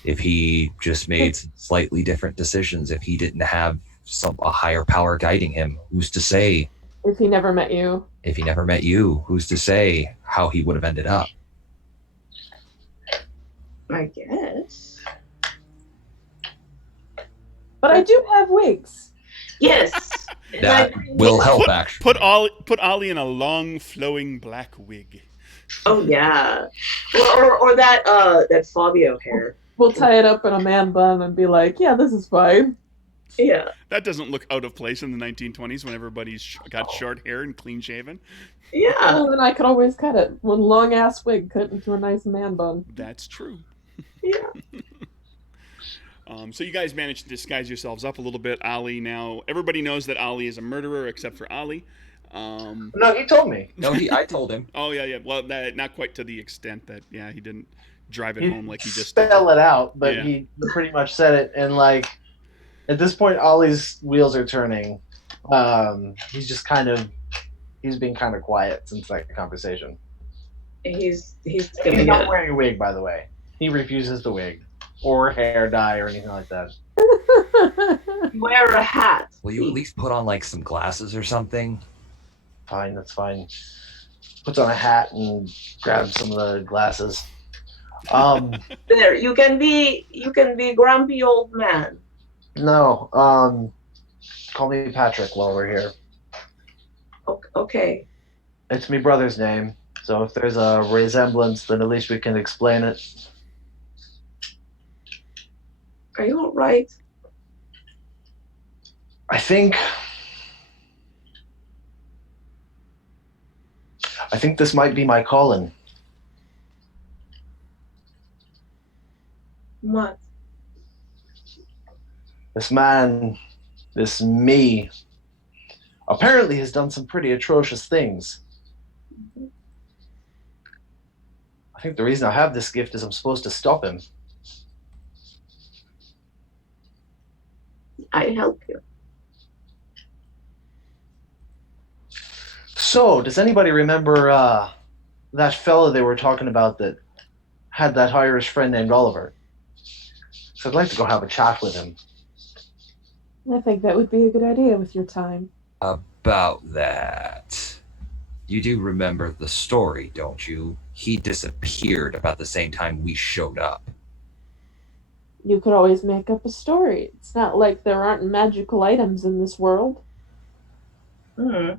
If he just made some slightly different decisions, if he didn't have a higher power guiding him, who's to say? If he never met you. If he never met you, who's to say how he would have ended up? I guess. But I do have wigs. Yes. That will help, actually. Put Ollie in a long, flowing black wig. Oh yeah, or that Fabio hair. We'll tie it up in a man bun and be like, yeah, this is fine. Yeah. That doesn't look out of place in the 1920s when everybody's got short hair and clean shaven. Yeah. Well, and I could always cut it. One long ass wig cut into a nice man bun. That's true. Yeah. So you guys managed to disguise yourselves up a little bit. Ollie now, everybody knows that Ollie is a murderer except for Ollie. No, he told me. No, I told him. Oh yeah. Well, not quite to the extent that he didn't drive it home like he just spell did. it out, but Yeah. he pretty much said it. And like at this point, Ollie's wheels are turning. He's being kind of quiet since that conversation. He's He's gonna not get. wearing a wig, by the way. He refuses the wig or hair dye or anything like that. Wear a hat. Will you at least put on like some glasses or something? Fine, that's fine. Puts on a hat and grabs some of the glasses. There, you can be grumpy old man. No. Call me Patrick while we're here. Okay. It's me brother's name, so if there's a resemblance, then at least we can explain it. Are you all right? I think this might be my calling. What? This man, this me, apparently has done some pretty atrocious things. I think the reason I have this gift is I'm supposed to stop him. I help you. So, does anybody remember that fella they were talking about that had that Irish friend named Oliver? So I'd like to go have a chat with him. I think that would be a good idea with your time. About that. You do remember the story, don't you? He disappeared about the same time we showed up. You could always make up a story. It's not like there aren't magical items in this world. Hmm.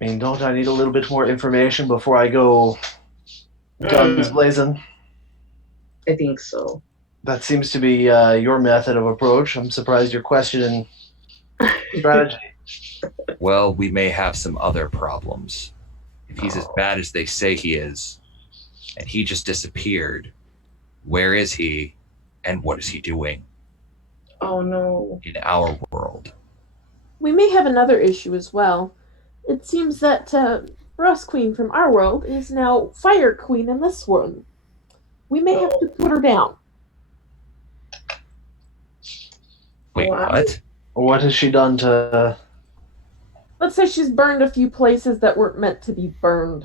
I mean, don't I need a little bit more information before I go guns blazing? I think so. That seems to be your method of approach. I'm surprised you're questioning strategy. Well, we may have some other problems. If he's as Oh. bad as they say he is, and he just disappeared, where is he, and what is he doing Oh no. in our world? We may have another issue as well. It seems that Frost Queen from our world is now Fire Queen in this world. We may have to put her down. Wait, what? What has she done to... Let's say she's burned a few places that weren't meant to be burned.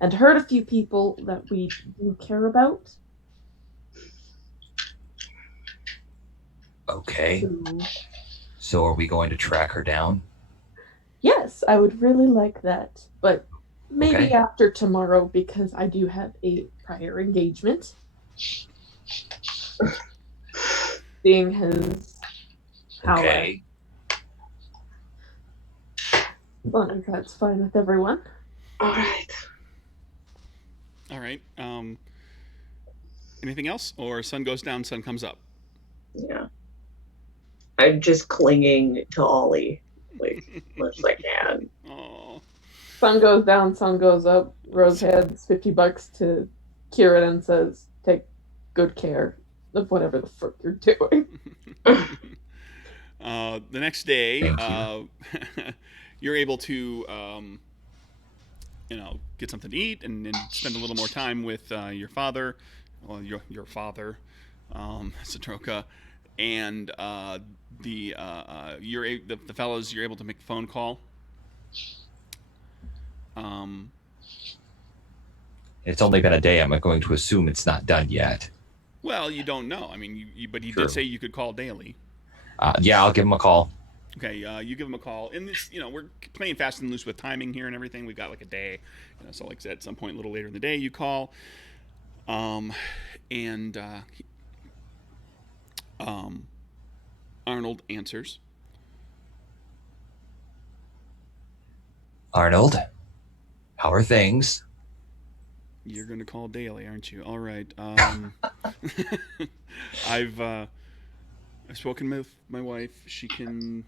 And hurt a few people that we do care about. Okay. So are we going to track her down? Yes, I would really like that. But maybe Okay. after tomorrow, because I do have a prior engagement. Seeing his how Okay. as long as that's fine with everyone. All right. All right. Anything else? Or sun goes down, sun comes up? Yeah. I'm just clinging to Ollie, like, much as I can. Oh. Sun goes down, sun goes up. Rose hands $50 to Kieran and says, "Take good care of whatever the fuck you're doing." The next day, Thank you're able to, get something to eat and spend a little more time with your father, well, your father, Troca, and the fellows. You're able to make a phone call. It's only been a day. I'm going to assume it's not done yet. Well, you don't know. I mean, but he True. did say you could call daily. Yeah, I'll give him a call. Okay, you give him a call. And this, we're playing fast and loose with timing here and everything. We've got like a day. So like I said, at some point a little later in the day, you call. Arnold answers. Arnold, how are things? You're going to call daily, aren't you? All right. I've spoken with my wife. She can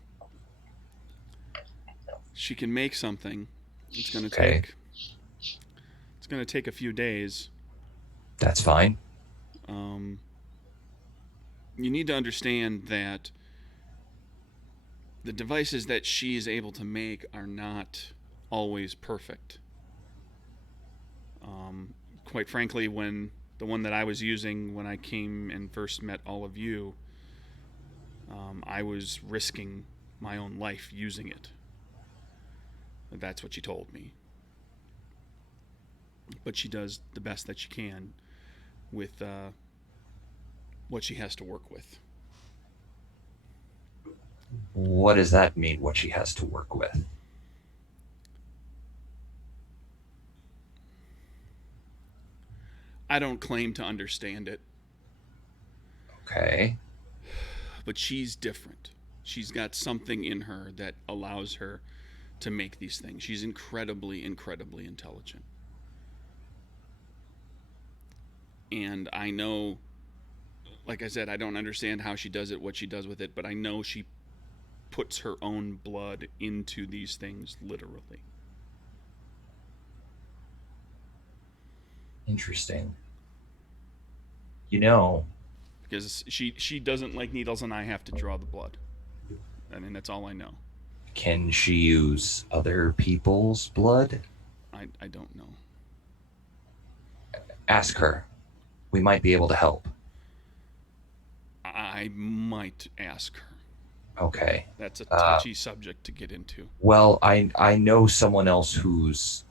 make something. It's going to Okay. take a few days. That's fine. You need to understand that the devices that she is able to make are not always perfect. Quite frankly, when the one that I was using when I came and first met all of you, I was risking my own life using it. That's what she told me. But she does the best that she can with what she has to work with. What does that mean, what she has to work with? I don't claim to understand it. Okay. But she's different. She's got something in her that allows her to make these things. She's incredibly, incredibly intelligent. And I know, like I said, I don't understand how she does it, what she does with it, but I know she puts her own blood into these things, literally. Interesting. Because she doesn't like needles and I have to draw the blood. I mean, that's all I know. Can she use other people's blood? I don't know. Ask her. We might be able to help. I might ask her. Okay. That's a touchy subject to get into. Well, I know someone else who's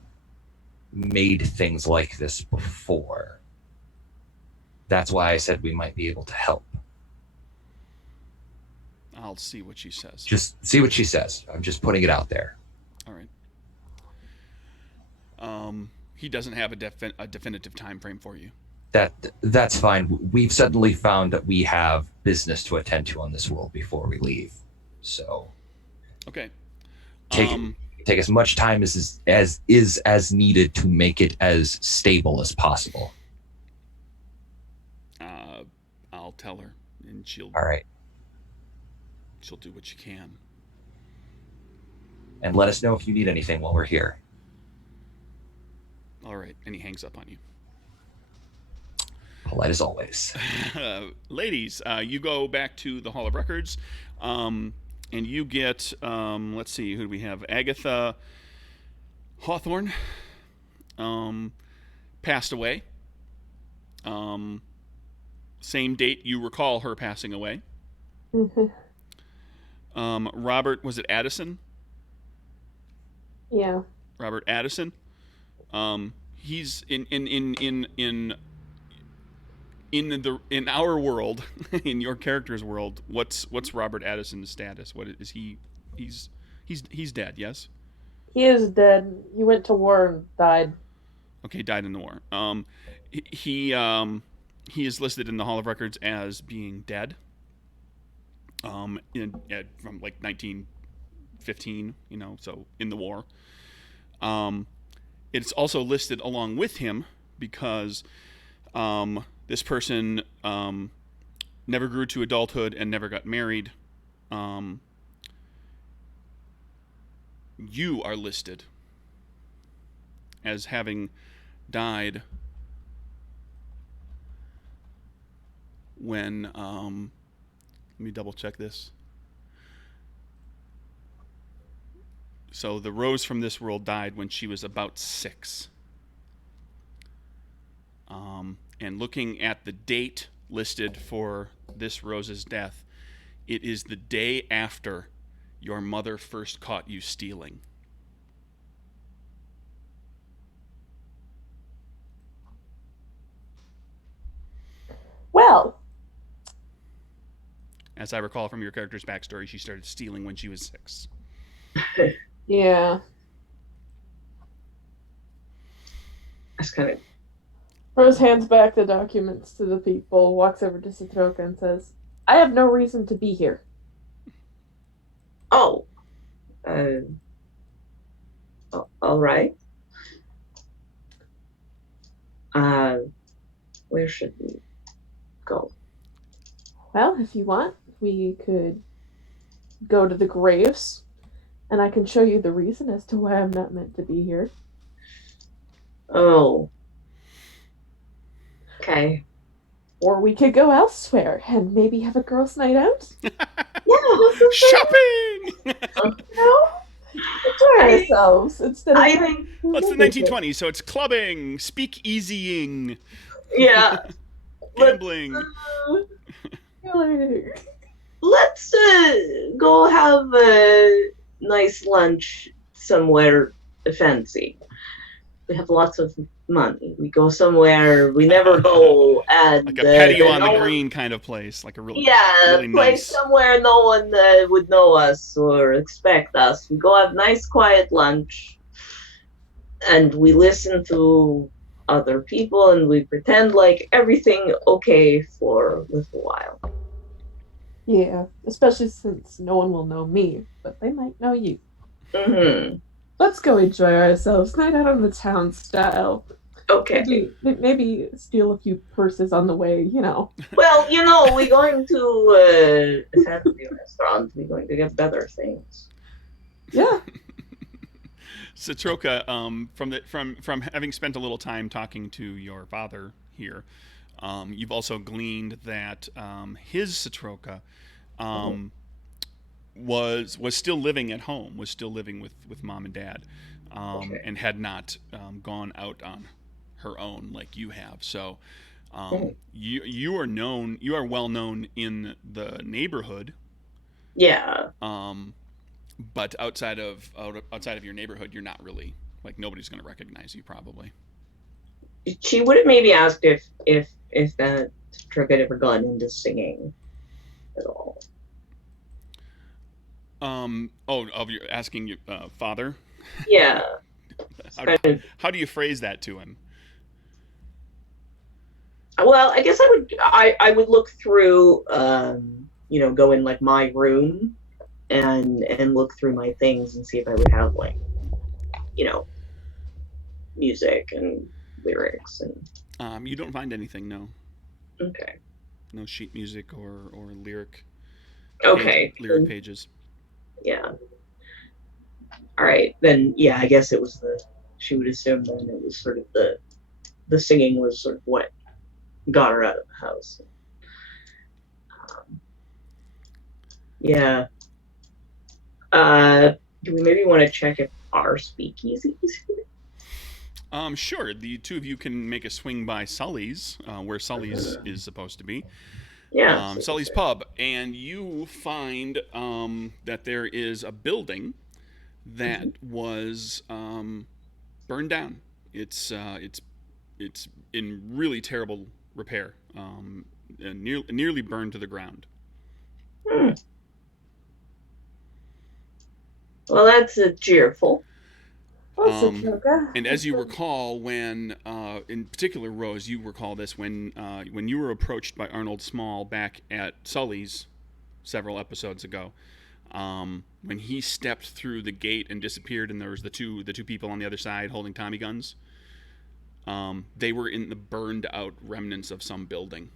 made things like this before. That's why I said we might be able to help. I'll see what she says. Just see what she says. I'm just putting it out there. All right. He doesn't have a definitive time frame for you. That's fine. We've suddenly found that we have business to attend to on this world before we leave. So Okay. take take as much time as needed to make it as stable as possible. I'll tell her, and she'll All right. do what she can. And let us know if you need anything while we're here. All right. And he hangs up on you. Polite as always. Ladies, you go back to the Hall of Records, and you get, let's see, who do we have? Agatha Hawthorne passed away. Same date you recall her passing away. Robert, was it Addison? Yeah. Robert Addison. He's in our world, in your character's world. What's Robert Addison's status? What is he? He's dead. Yes. He is dead. He went to war and died. Okay, died in the war. He is listed in the Hall of Records as being dead. From like 1915, so in the war. It's also listed along with him because this person never grew to adulthood and never got married. You are listed as having died when let me double check this. So the Rose from this world died when she was about 6. And looking at the date listed for this Rose's death, it is the day after your mother first caught you stealing. Well, As I recall from your character's backstory, she started stealing when she was 6. yeah. That's kind of. Rose hands back the documents to the people, walks over to Troca and says, I have no reason to be here. Oh. All right. Where should we go? Well, if you want, we could go to the graves, and I can show you the reason as to why I'm not meant to be here. Oh. Okay. Or we could go elsewhere and maybe have a girls' night out. Shopping! Enjoy ourselves instead of. I think. Well, it's the 1920s, so it's clubbing, speakeasying, Yeah. gambling. Let's go have a nice lunch somewhere fancy. We have lots of money. We go somewhere we never go, and Like a patio on the green kind of place, like a really really place nice. somewhere no one would know us or expect us. We go have nice quiet lunch, and we listen to other people, and we pretend like everything okay for a little while. Yeah, especially since no one will know me, but they might know you. Mm-hmm. Let's go enjoy ourselves. Night out on the town style. Okay. Maybe steal a few purses on the way, Well, we're going to a fancy restaurant. We're going to get better things. Yeah. So Troca, from having spent a little time talking to your father here, you've also gleaned that his Satroka was still living at home, was still living with mom and dad, and had not gone out on her own like you have. So you are well known in the neighborhood. Yeah. But outside of your neighborhood, you're not really, like, nobody's going to recognize you probably. She would have maybe asked if that Troca had ever gone into singing at all. You're asking your father? Yeah. How do you phrase that to him? Well, I guess I would look through, go in like my room and look through my things and see if I would have like, music and lyrics and. You don't find anything, no. Okay. No sheet music or lyric. Okay. Lyric pages. Yeah. All right, then. Yeah, I guess it was she would assume then it was sort of the singing was sort of what got her out of the house. Yeah. Do we maybe want to check if our speakeasy is here? Sure. The two of you can make a swing by Sully's, where Sully's is supposed to be. Yeah. Sully's Pub, and you find that there is a building that was burned down. It's in really terrible repair, and nearly burned to the ground. Well, that's cheerful. And as you recall, when, in particular, Rose, you recall this when you were approached by Arnold Small back at Sully's several episodes ago, when he stepped through the gate and disappeared, and there was the two people on the other side holding Tommy guns. They were in the burned out remnants of some building.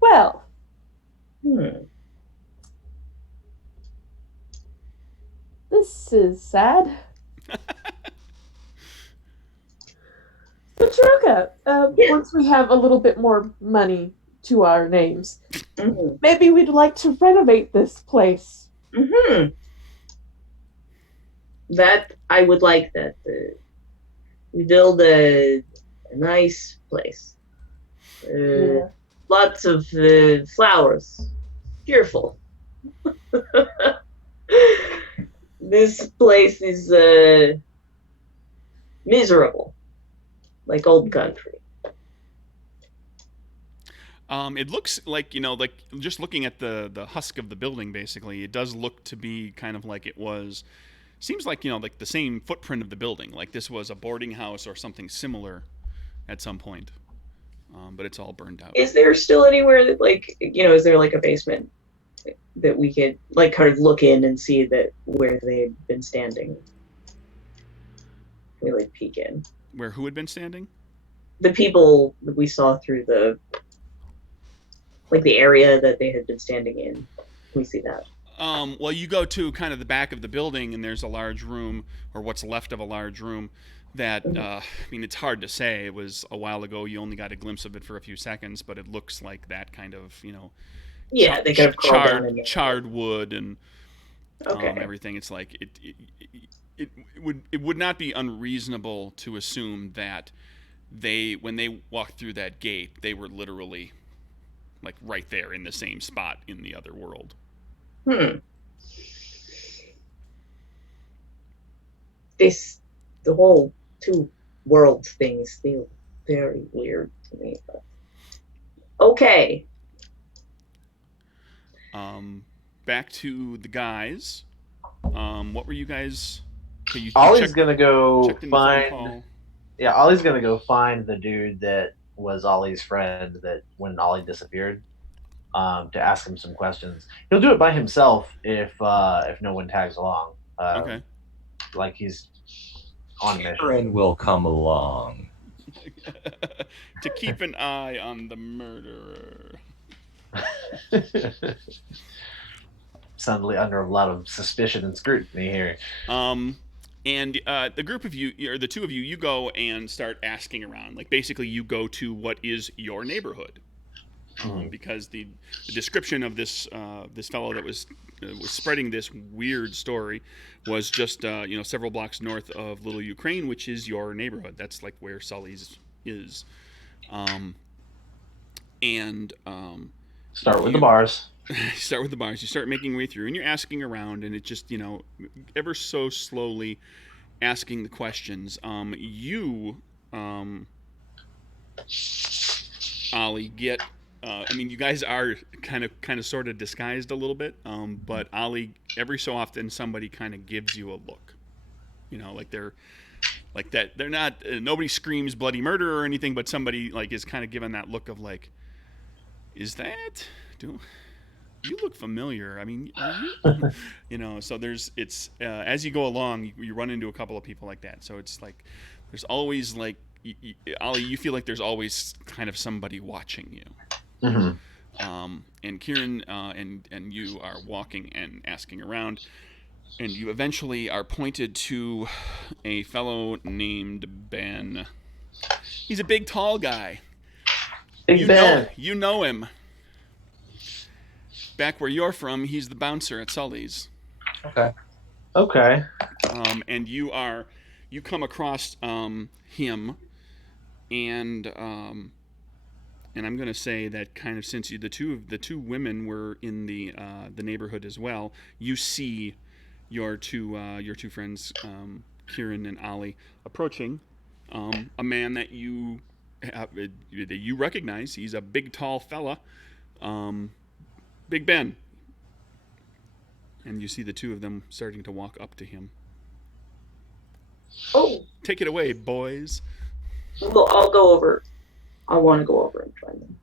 Well. This is sad. So, Troca, once we have a little bit more money to our names, maybe we'd like to renovate this place. That I would like that. We build a nice place. Lots of flowers. Cheerful. This place is miserable, like old country. It looks like, like just looking at the husk of the building, basically, it does look to be kind of like it was. Seems like, like the same footprint of the building, like this was a boarding house or something similar at some point. But it's all burned out. Is there still anywhere that, like, is there like a basement that we could like kind of look in and see that where they've been standing? We like peek in. Where who had been standing? The people that we saw through the area that they had been standing in. Can we see that? Well, you go to kind of the back of the building, and there's a large room, or what's left of a large room, that, it's hard to say. It was a while ago. You only got a glimpse of it for a few seconds, but it looks like that kind of, Yeah, they could have charred wood and okay. Everything. It's like it would not be unreasonable to assume that when they walked through that gate, they were literally like right there in the same spot in the other world. The whole two worlds thing is still very weird to me. But okay. Back to the guys. What were you guys? Okay, Ollie's gonna go find. Yeah, Ollie's gonna go find the dude that was Ollie's friend that when Ollie disappeared. To ask him some questions. He'll do it by himself if no one tags along. Okay. Like he's on a mission. Karen will come along to keep an eye on the murderer. Suddenly under a lot of suspicion and scrutiny here. And the group of you, or the two of you, you go and start asking around. Like basically, you go to what is your neighborhood. Because the description of this fellow that was spreading this weird story was just several blocks north of Little Ukraine, which is your neighborhood. That's like where Sully's is. Start with the bars. Start with the bars. You start making your way through, and you're asking around, and it just ever so slowly asking the questions. Ollie, get. You guys are kind of sort of disguised a little bit, but Ollie, every so often somebody kind of gives you a look, like they're like that. They're not. Nobody screams bloody murder or anything, but somebody like is kind of given that look of like, is that? Do you look familiar? I mean, are you? So it's as you go along, you run into a couple of people like that. So it's like there's always like Ollie, you feel like there's always kind of somebody watching you. Mm-hmm. And Kieran and you are walking and asking around, and you eventually are pointed to a fellow named Ben. He's a big, tall guy. Big Ben. You know him. Back where you're from, he's the bouncer at Sully's. Okay. And you come across him, and I'm going to say that kind of since the two women were in the neighborhood as well, you see your two friends, Kieran and Ollie, approaching a man that you recognize. He's a big, tall fella, Big Ben, and you see the two of them starting to walk up to him. Oh, Take it away, boys. well, I'll go over. I want to go over and join them.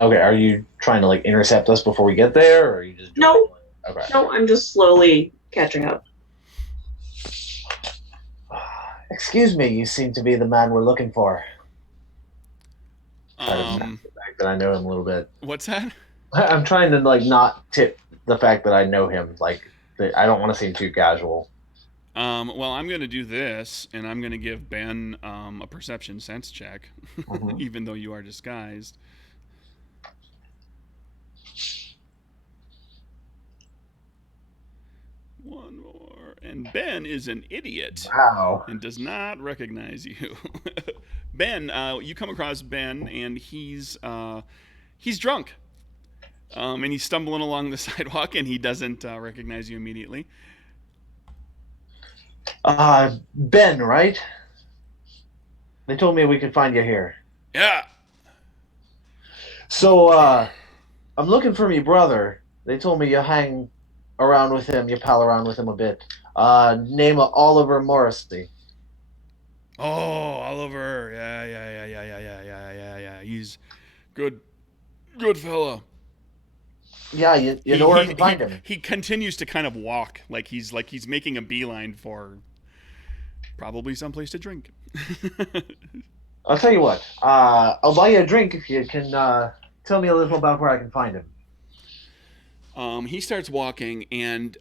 Okay, are you trying to like intercept us before we get there, or are you just No. Okay. No, I'm just slowly catching up. Excuse me, you seem to be the man we're looking for. Try to mask the fact that I know him a little bit. What's that? I'm trying to like not tip the fact that I know him. Like I don't want to seem too casual. Well, I'm going to do this, and I'm going to give Ben a perception sense check, even though you are disguised. One more, and Ben is an idiot. Wow. And does not recognize you. Ben, you come across Ben, and he's drunk. And he's stumbling along the sidewalk, and he doesn't recognize you immediately. Ben, right? They told me we could find you here. Yeah. So, I'm looking for my brother. They told me you hang around with him, you pal around with him a bit. Name of Oliver Morrissey. Oh, Oliver. Yeah. He's good fella. Yeah, you know where to find him. He continues to kind of walk like he's making a beeline for probably someplace to drink. I'll tell you what. I'll buy you a drink if you can tell me a little about where I can find him. He starts walking, and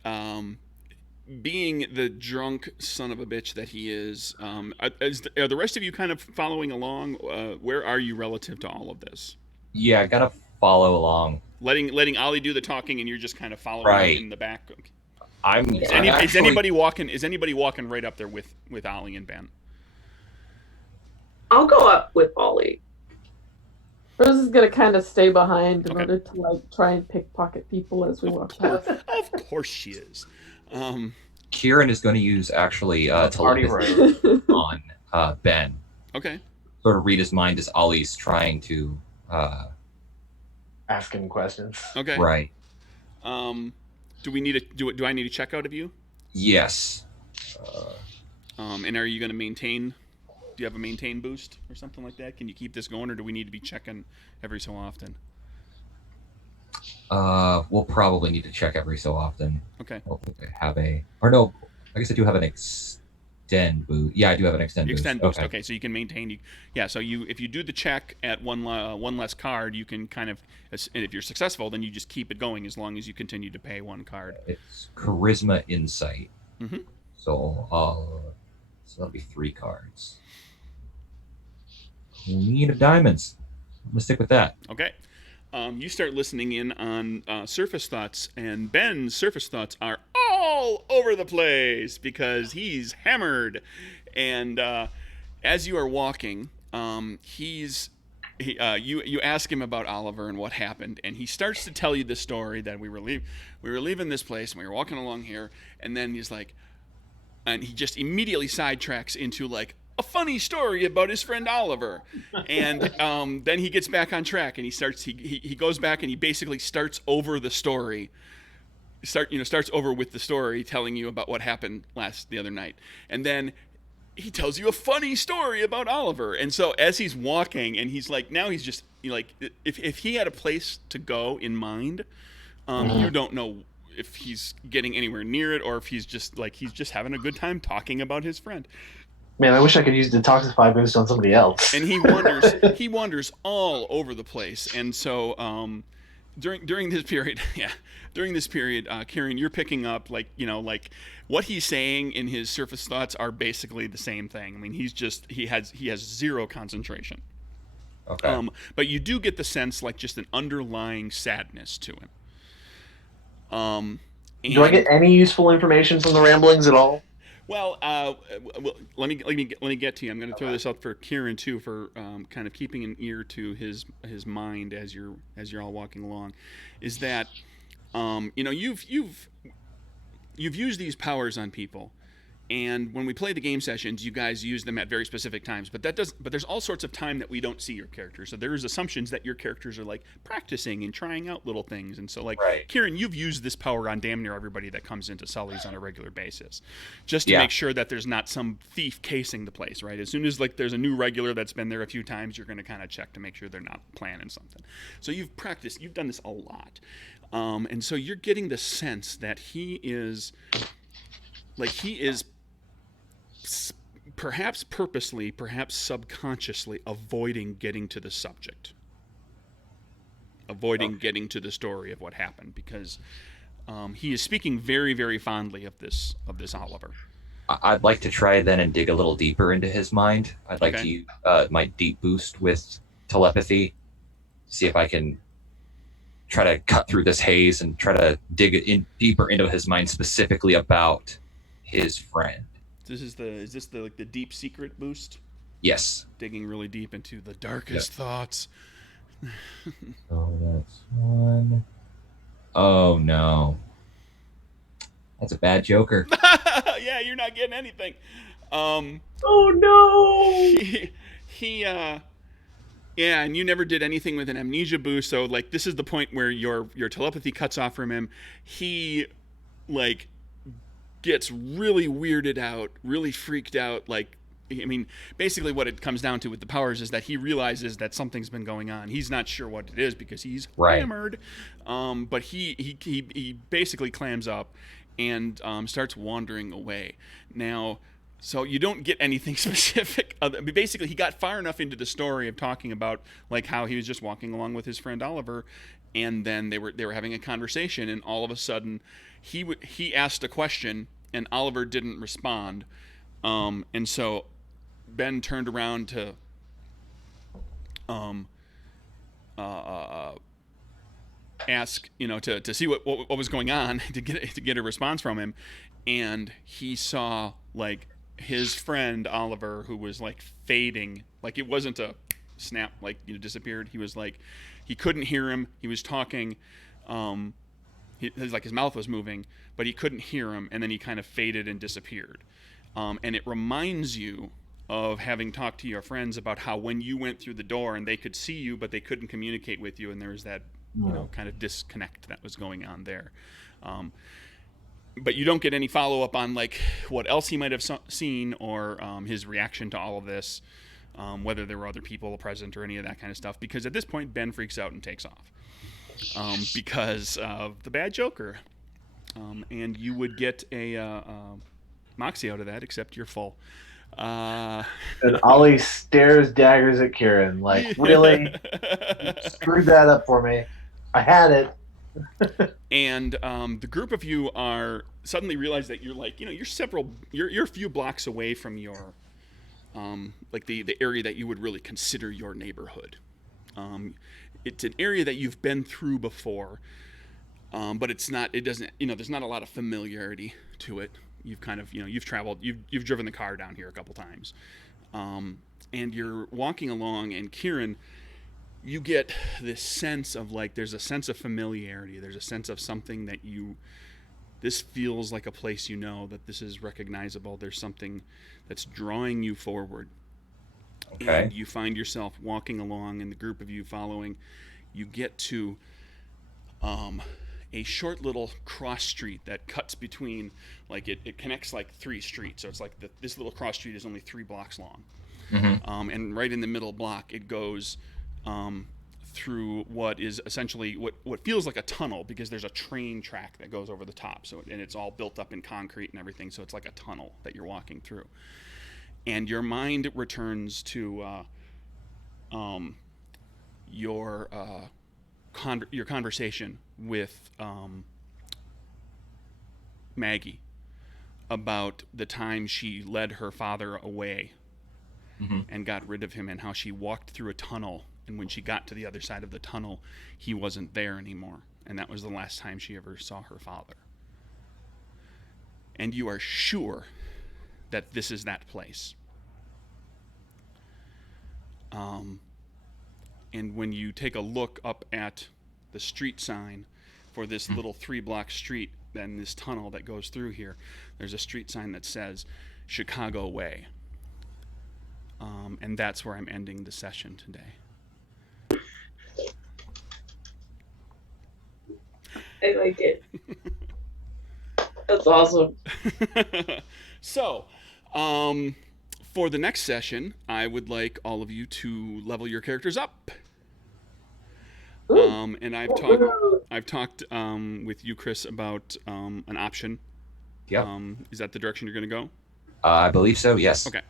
being the drunk son of a bitch that he is, are the rest of you kind of following along? Where are you relative to all of this? Yeah, I gotta follow along. Letting Ollie do the talking, and you're just kind of following in the back. Okay. Is anybody walking? Is anybody walking right up there with Ollie and Ben? I'll go up with Ollie. Rose is gonna kind of stay behind in order to like try and pickpocket people as we walk past. Of course she is. Kieran is going to use actually telepathy on Ben. Okay. Sort of read his mind as Ollie's trying to ask him questions. Okay. Right. Do we need do I need a check out of you? Yes. And are you going to maintain? Do you have a maintain boost or something like that? Can you keep this going, or do we need to be checking every so often? We'll probably need to check every so often. Okay. I guess I do have an extend boost. Yeah, I do have an extend boost. Okay, so you can maintain. So if you do the check at one less card, you can kind of, if you're successful, then you just keep it going as long as you continue to pay one card. It's charisma insight. Mm-hmm. So that'll be 3 cards. Queen of diamonds. I'm gonna stick with that. Okay. You start listening in on surface thoughts, and Ben's surface thoughts are all over the place because he's hammered. And as you are walking, you ask him about Oliver and what happened, and he starts to tell you the story that we were leaving this place, and we were walking along here, and then he's like, and he just immediately sidetracks into like a funny story about his friend Oliver, and then he gets back on track, and he goes back and he basically starts over the story starts over with the story, telling you about what happened the other night, and then he tells you a funny story about Oliver. And so as he's walking, and he's like, now he's just like, if he had a place to go in mind, you don't know if he's getting anywhere near it, or if he's just having a good time talking about his friend. Man, I wish I could use Detoxify Boost on somebody else. And he wanders all over the place. And so during this period, Kieran, you're picking up like what he's saying in his surface thoughts are basically the same thing. I mean, he has zero concentration. Okay. But you do get the sense like just an underlying sadness to him. Do I get any useful information from the ramblings at all? Well, let me get to you. I'm going to throw this out for Kieran too, for kind of keeping an ear to his mind as you're all walking along. Is that you've used these powers on people, and when we play the game sessions, you guys use them at very specific times. But there's all sorts of time that we don't see your characters. So there's assumptions that your characters are like practicing and trying out little things. And so right. Kieran, you've used this power on damn near everybody that comes into Sully's on a regular basis, just to make sure that there's not some thief casing the place. Right. As soon as there's a new regular that's been there a few times, you're going to kind of check to make sure they're not planning something. So you've practiced. You've done this a lot, and so you're getting the sense that he is perhaps purposely, perhaps subconsciously avoiding getting to the subject, getting to the story of what happened, because he is speaking very, very fondly of this Oliver. I'd like to try then and dig a little deeper into his mind. I'd like to use my deep boost with telepathy, see if I can try to cut through this haze and try to dig in deeper into his mind, specifically about his friend. Is this the deep secret boost? Yes. Digging really deep into the darkest thoughts. Oh, that's one. Oh no, that's a bad Joker. Yeah, you're not getting anything. Oh no. Yeah, and you never did anything with an amnesia boost. So this is the point where your telepathy cuts off from him. He gets really weirded out, really freaked out. Basically what it comes down to with the powers is that he realizes that something's been going on. He's not sure what it is because he's hammered. But he basically clams up and starts wandering away. Now, so you don't get anything specific. Basically, he got far enough into the story of talking about how he was just walking along with his friend Oliver, and then they were having a conversation, and all of a sudden he asked a question and Oliver didn't respond, and so Ben turned around to ask, to see what was going on, to get a response from him, and he saw his friend Oliver, who was fading, it wasn't a snap, disappeared. He was he couldn't hear him. He was talking. His mouth was moving, but he couldn't hear him, and then he kind of faded and disappeared. And it reminds you of having talked to your friends about how when you went through the door and they could see you, but they couldn't communicate with you, and there was that kind of disconnect that was going on there. But you don't get any follow-up on what else he might have seen, or his reaction to all of this, whether there were other people present or any of that kind of stuff, because at this point Ben freaks out and takes off. Because of the bad Joker. And you would get a Moxie out of that, except you're full. And Ollie stares daggers at Kieran, really? You screwed that up for me. I had it. And the group of you are suddenly realize that you're you're a few blocks away from your the area that you would really consider your neighborhood. It's an area that you've been through before, but there's not a lot of familiarity to it. You've kind of, you've traveled, you've driven the car down here a couple times, and you're walking along, and Kieran, you get this sense of there's a sense of familiarity. There's a sense of something that this feels like a place that this is recognizable. There's something that's drawing you forward. Okay. And you find yourself walking along, and the group of you following. You get to a short little cross street that cuts between, like it connects like 3 streets. So it's like this little cross street is only 3 blocks long. Mm-hmm. And right in the middle block, it goes through what is essentially what feels like a tunnel, because there's a train track that goes over the top. So and it's all built up in concrete and everything. So it's like a tunnel that you're walking through. And your mind returns to your conversation with Maggie about the time she led her father away and got rid of him, and how she walked through a tunnel, and when she got to the other side of the tunnel, he wasn't there anymore, and that was the last time she ever saw her father. And you are sure that this is that place. And when you take a look up at the street sign for this little 3-block street, then this tunnel that goes through here, there's a street sign that says Chicago Way. And that's where I'm ending the session today. I like it. That's awesome. So, for the next session, I would like all of you to level your characters up. And I've talked with you, Chris, about an option. Yeah. Is that the direction you're going to go? I believe so, yes. Okay.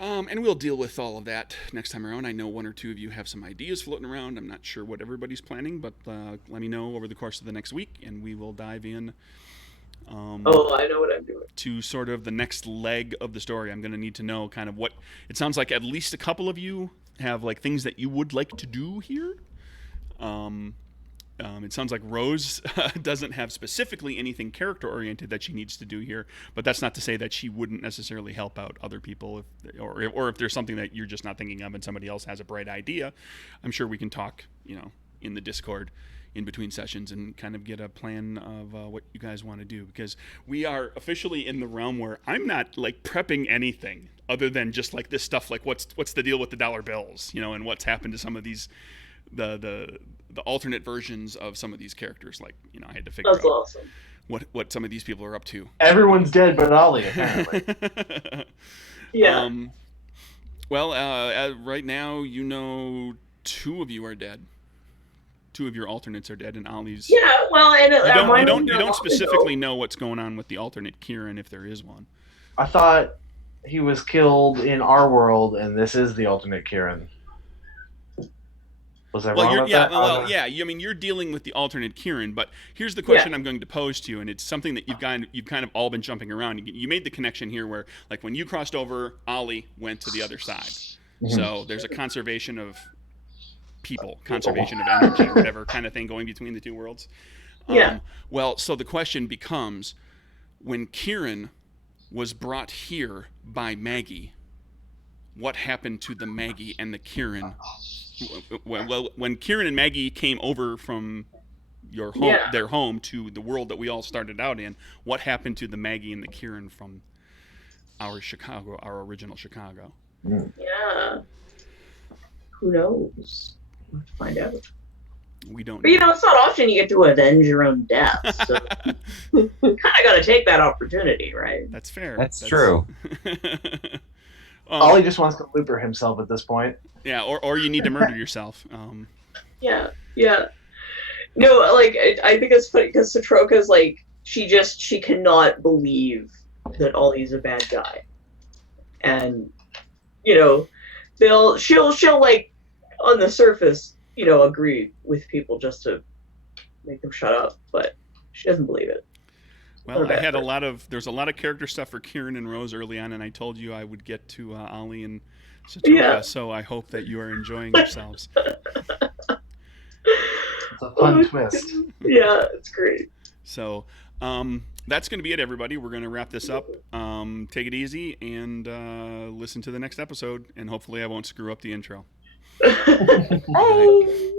And we'll deal with all of that next time around. I know 1 or 2 of you have some ideas floating around. I'm not sure what everybody's planning, but let me know over the course of the next week, and we will dive in. I know what I'm doing. To sort of the next leg of the story. I'm going to need to know kind of what it sounds like. At least a couple of you have like things that you would like to do here. It sounds like Rose doesn't have specifically anything character-oriented that she needs to do here, but that's not to say that she wouldn't necessarily help out other people, or if there's something that you're just not thinking of and somebody else has a bright idea. I'm sure we can talk, in the Discord in between sessions and kind of get a plan of what you guys want to do, because we are officially in the realm where I'm not like prepping anything other than just like this stuff, like what's the deal with the dollar bills, and what's happened to some of these the alternate versions of some of these characters. Like, I had to figure That's out awesome. what some of these people are up to. Everyone's dead but Ollie, apparently. Yeah. Well, right now, 2 of you are dead. 2 of your alternates are dead, and Ollie's. Yeah, well, and you don't specifically know what's going on with the alternate Kieran, if there is one. I thought he was killed in our world, and this is the alternate Kieran. Was I wrong about that? You're dealing with the alternate Kieran, but here's the question I'm going to pose to you, and it's something that you've kind of all been jumping around. You made the connection here where, like, when you crossed over, Ollie went to the other side. Mm-hmm. So there's a conservation of people, conservation of energy, whatever kind of thing going between the 2 worlds. So the question becomes, when Kieran was brought here by Maggie, what happened to the Maggie and the Kieran? Well, when Kieran and Maggie came over from your home, their home, to the world that we all started out in, what happened to the Maggie and the Kieran from our original Chicago? Yeah. Who knows? We'll have to find out. We don't. But it's not often you get to avenge your own death, so kind of got to take that opportunity, right? That's fair. That's true. Ollie just wants to looper himself at this point. Yeah, or you need to murder yourself. Yeah. No, like, I think it's funny because Troca's like, she cannot believe that Ollie's a bad guy. And, she'll like, on the surface, agree with people just to make them shut up, but she doesn't believe it. Well, there's a lot of character stuff for Kieran and Rose early on, and I told you I would get to Ollie and Troca, so I hope that you are enjoying yourselves. It's a fun twist. Yeah, it's great. So, that's going to be it, everybody. We're going to wrap this up. Take it easy and listen to the next episode, and hopefully I won't screw up the intro. Bye.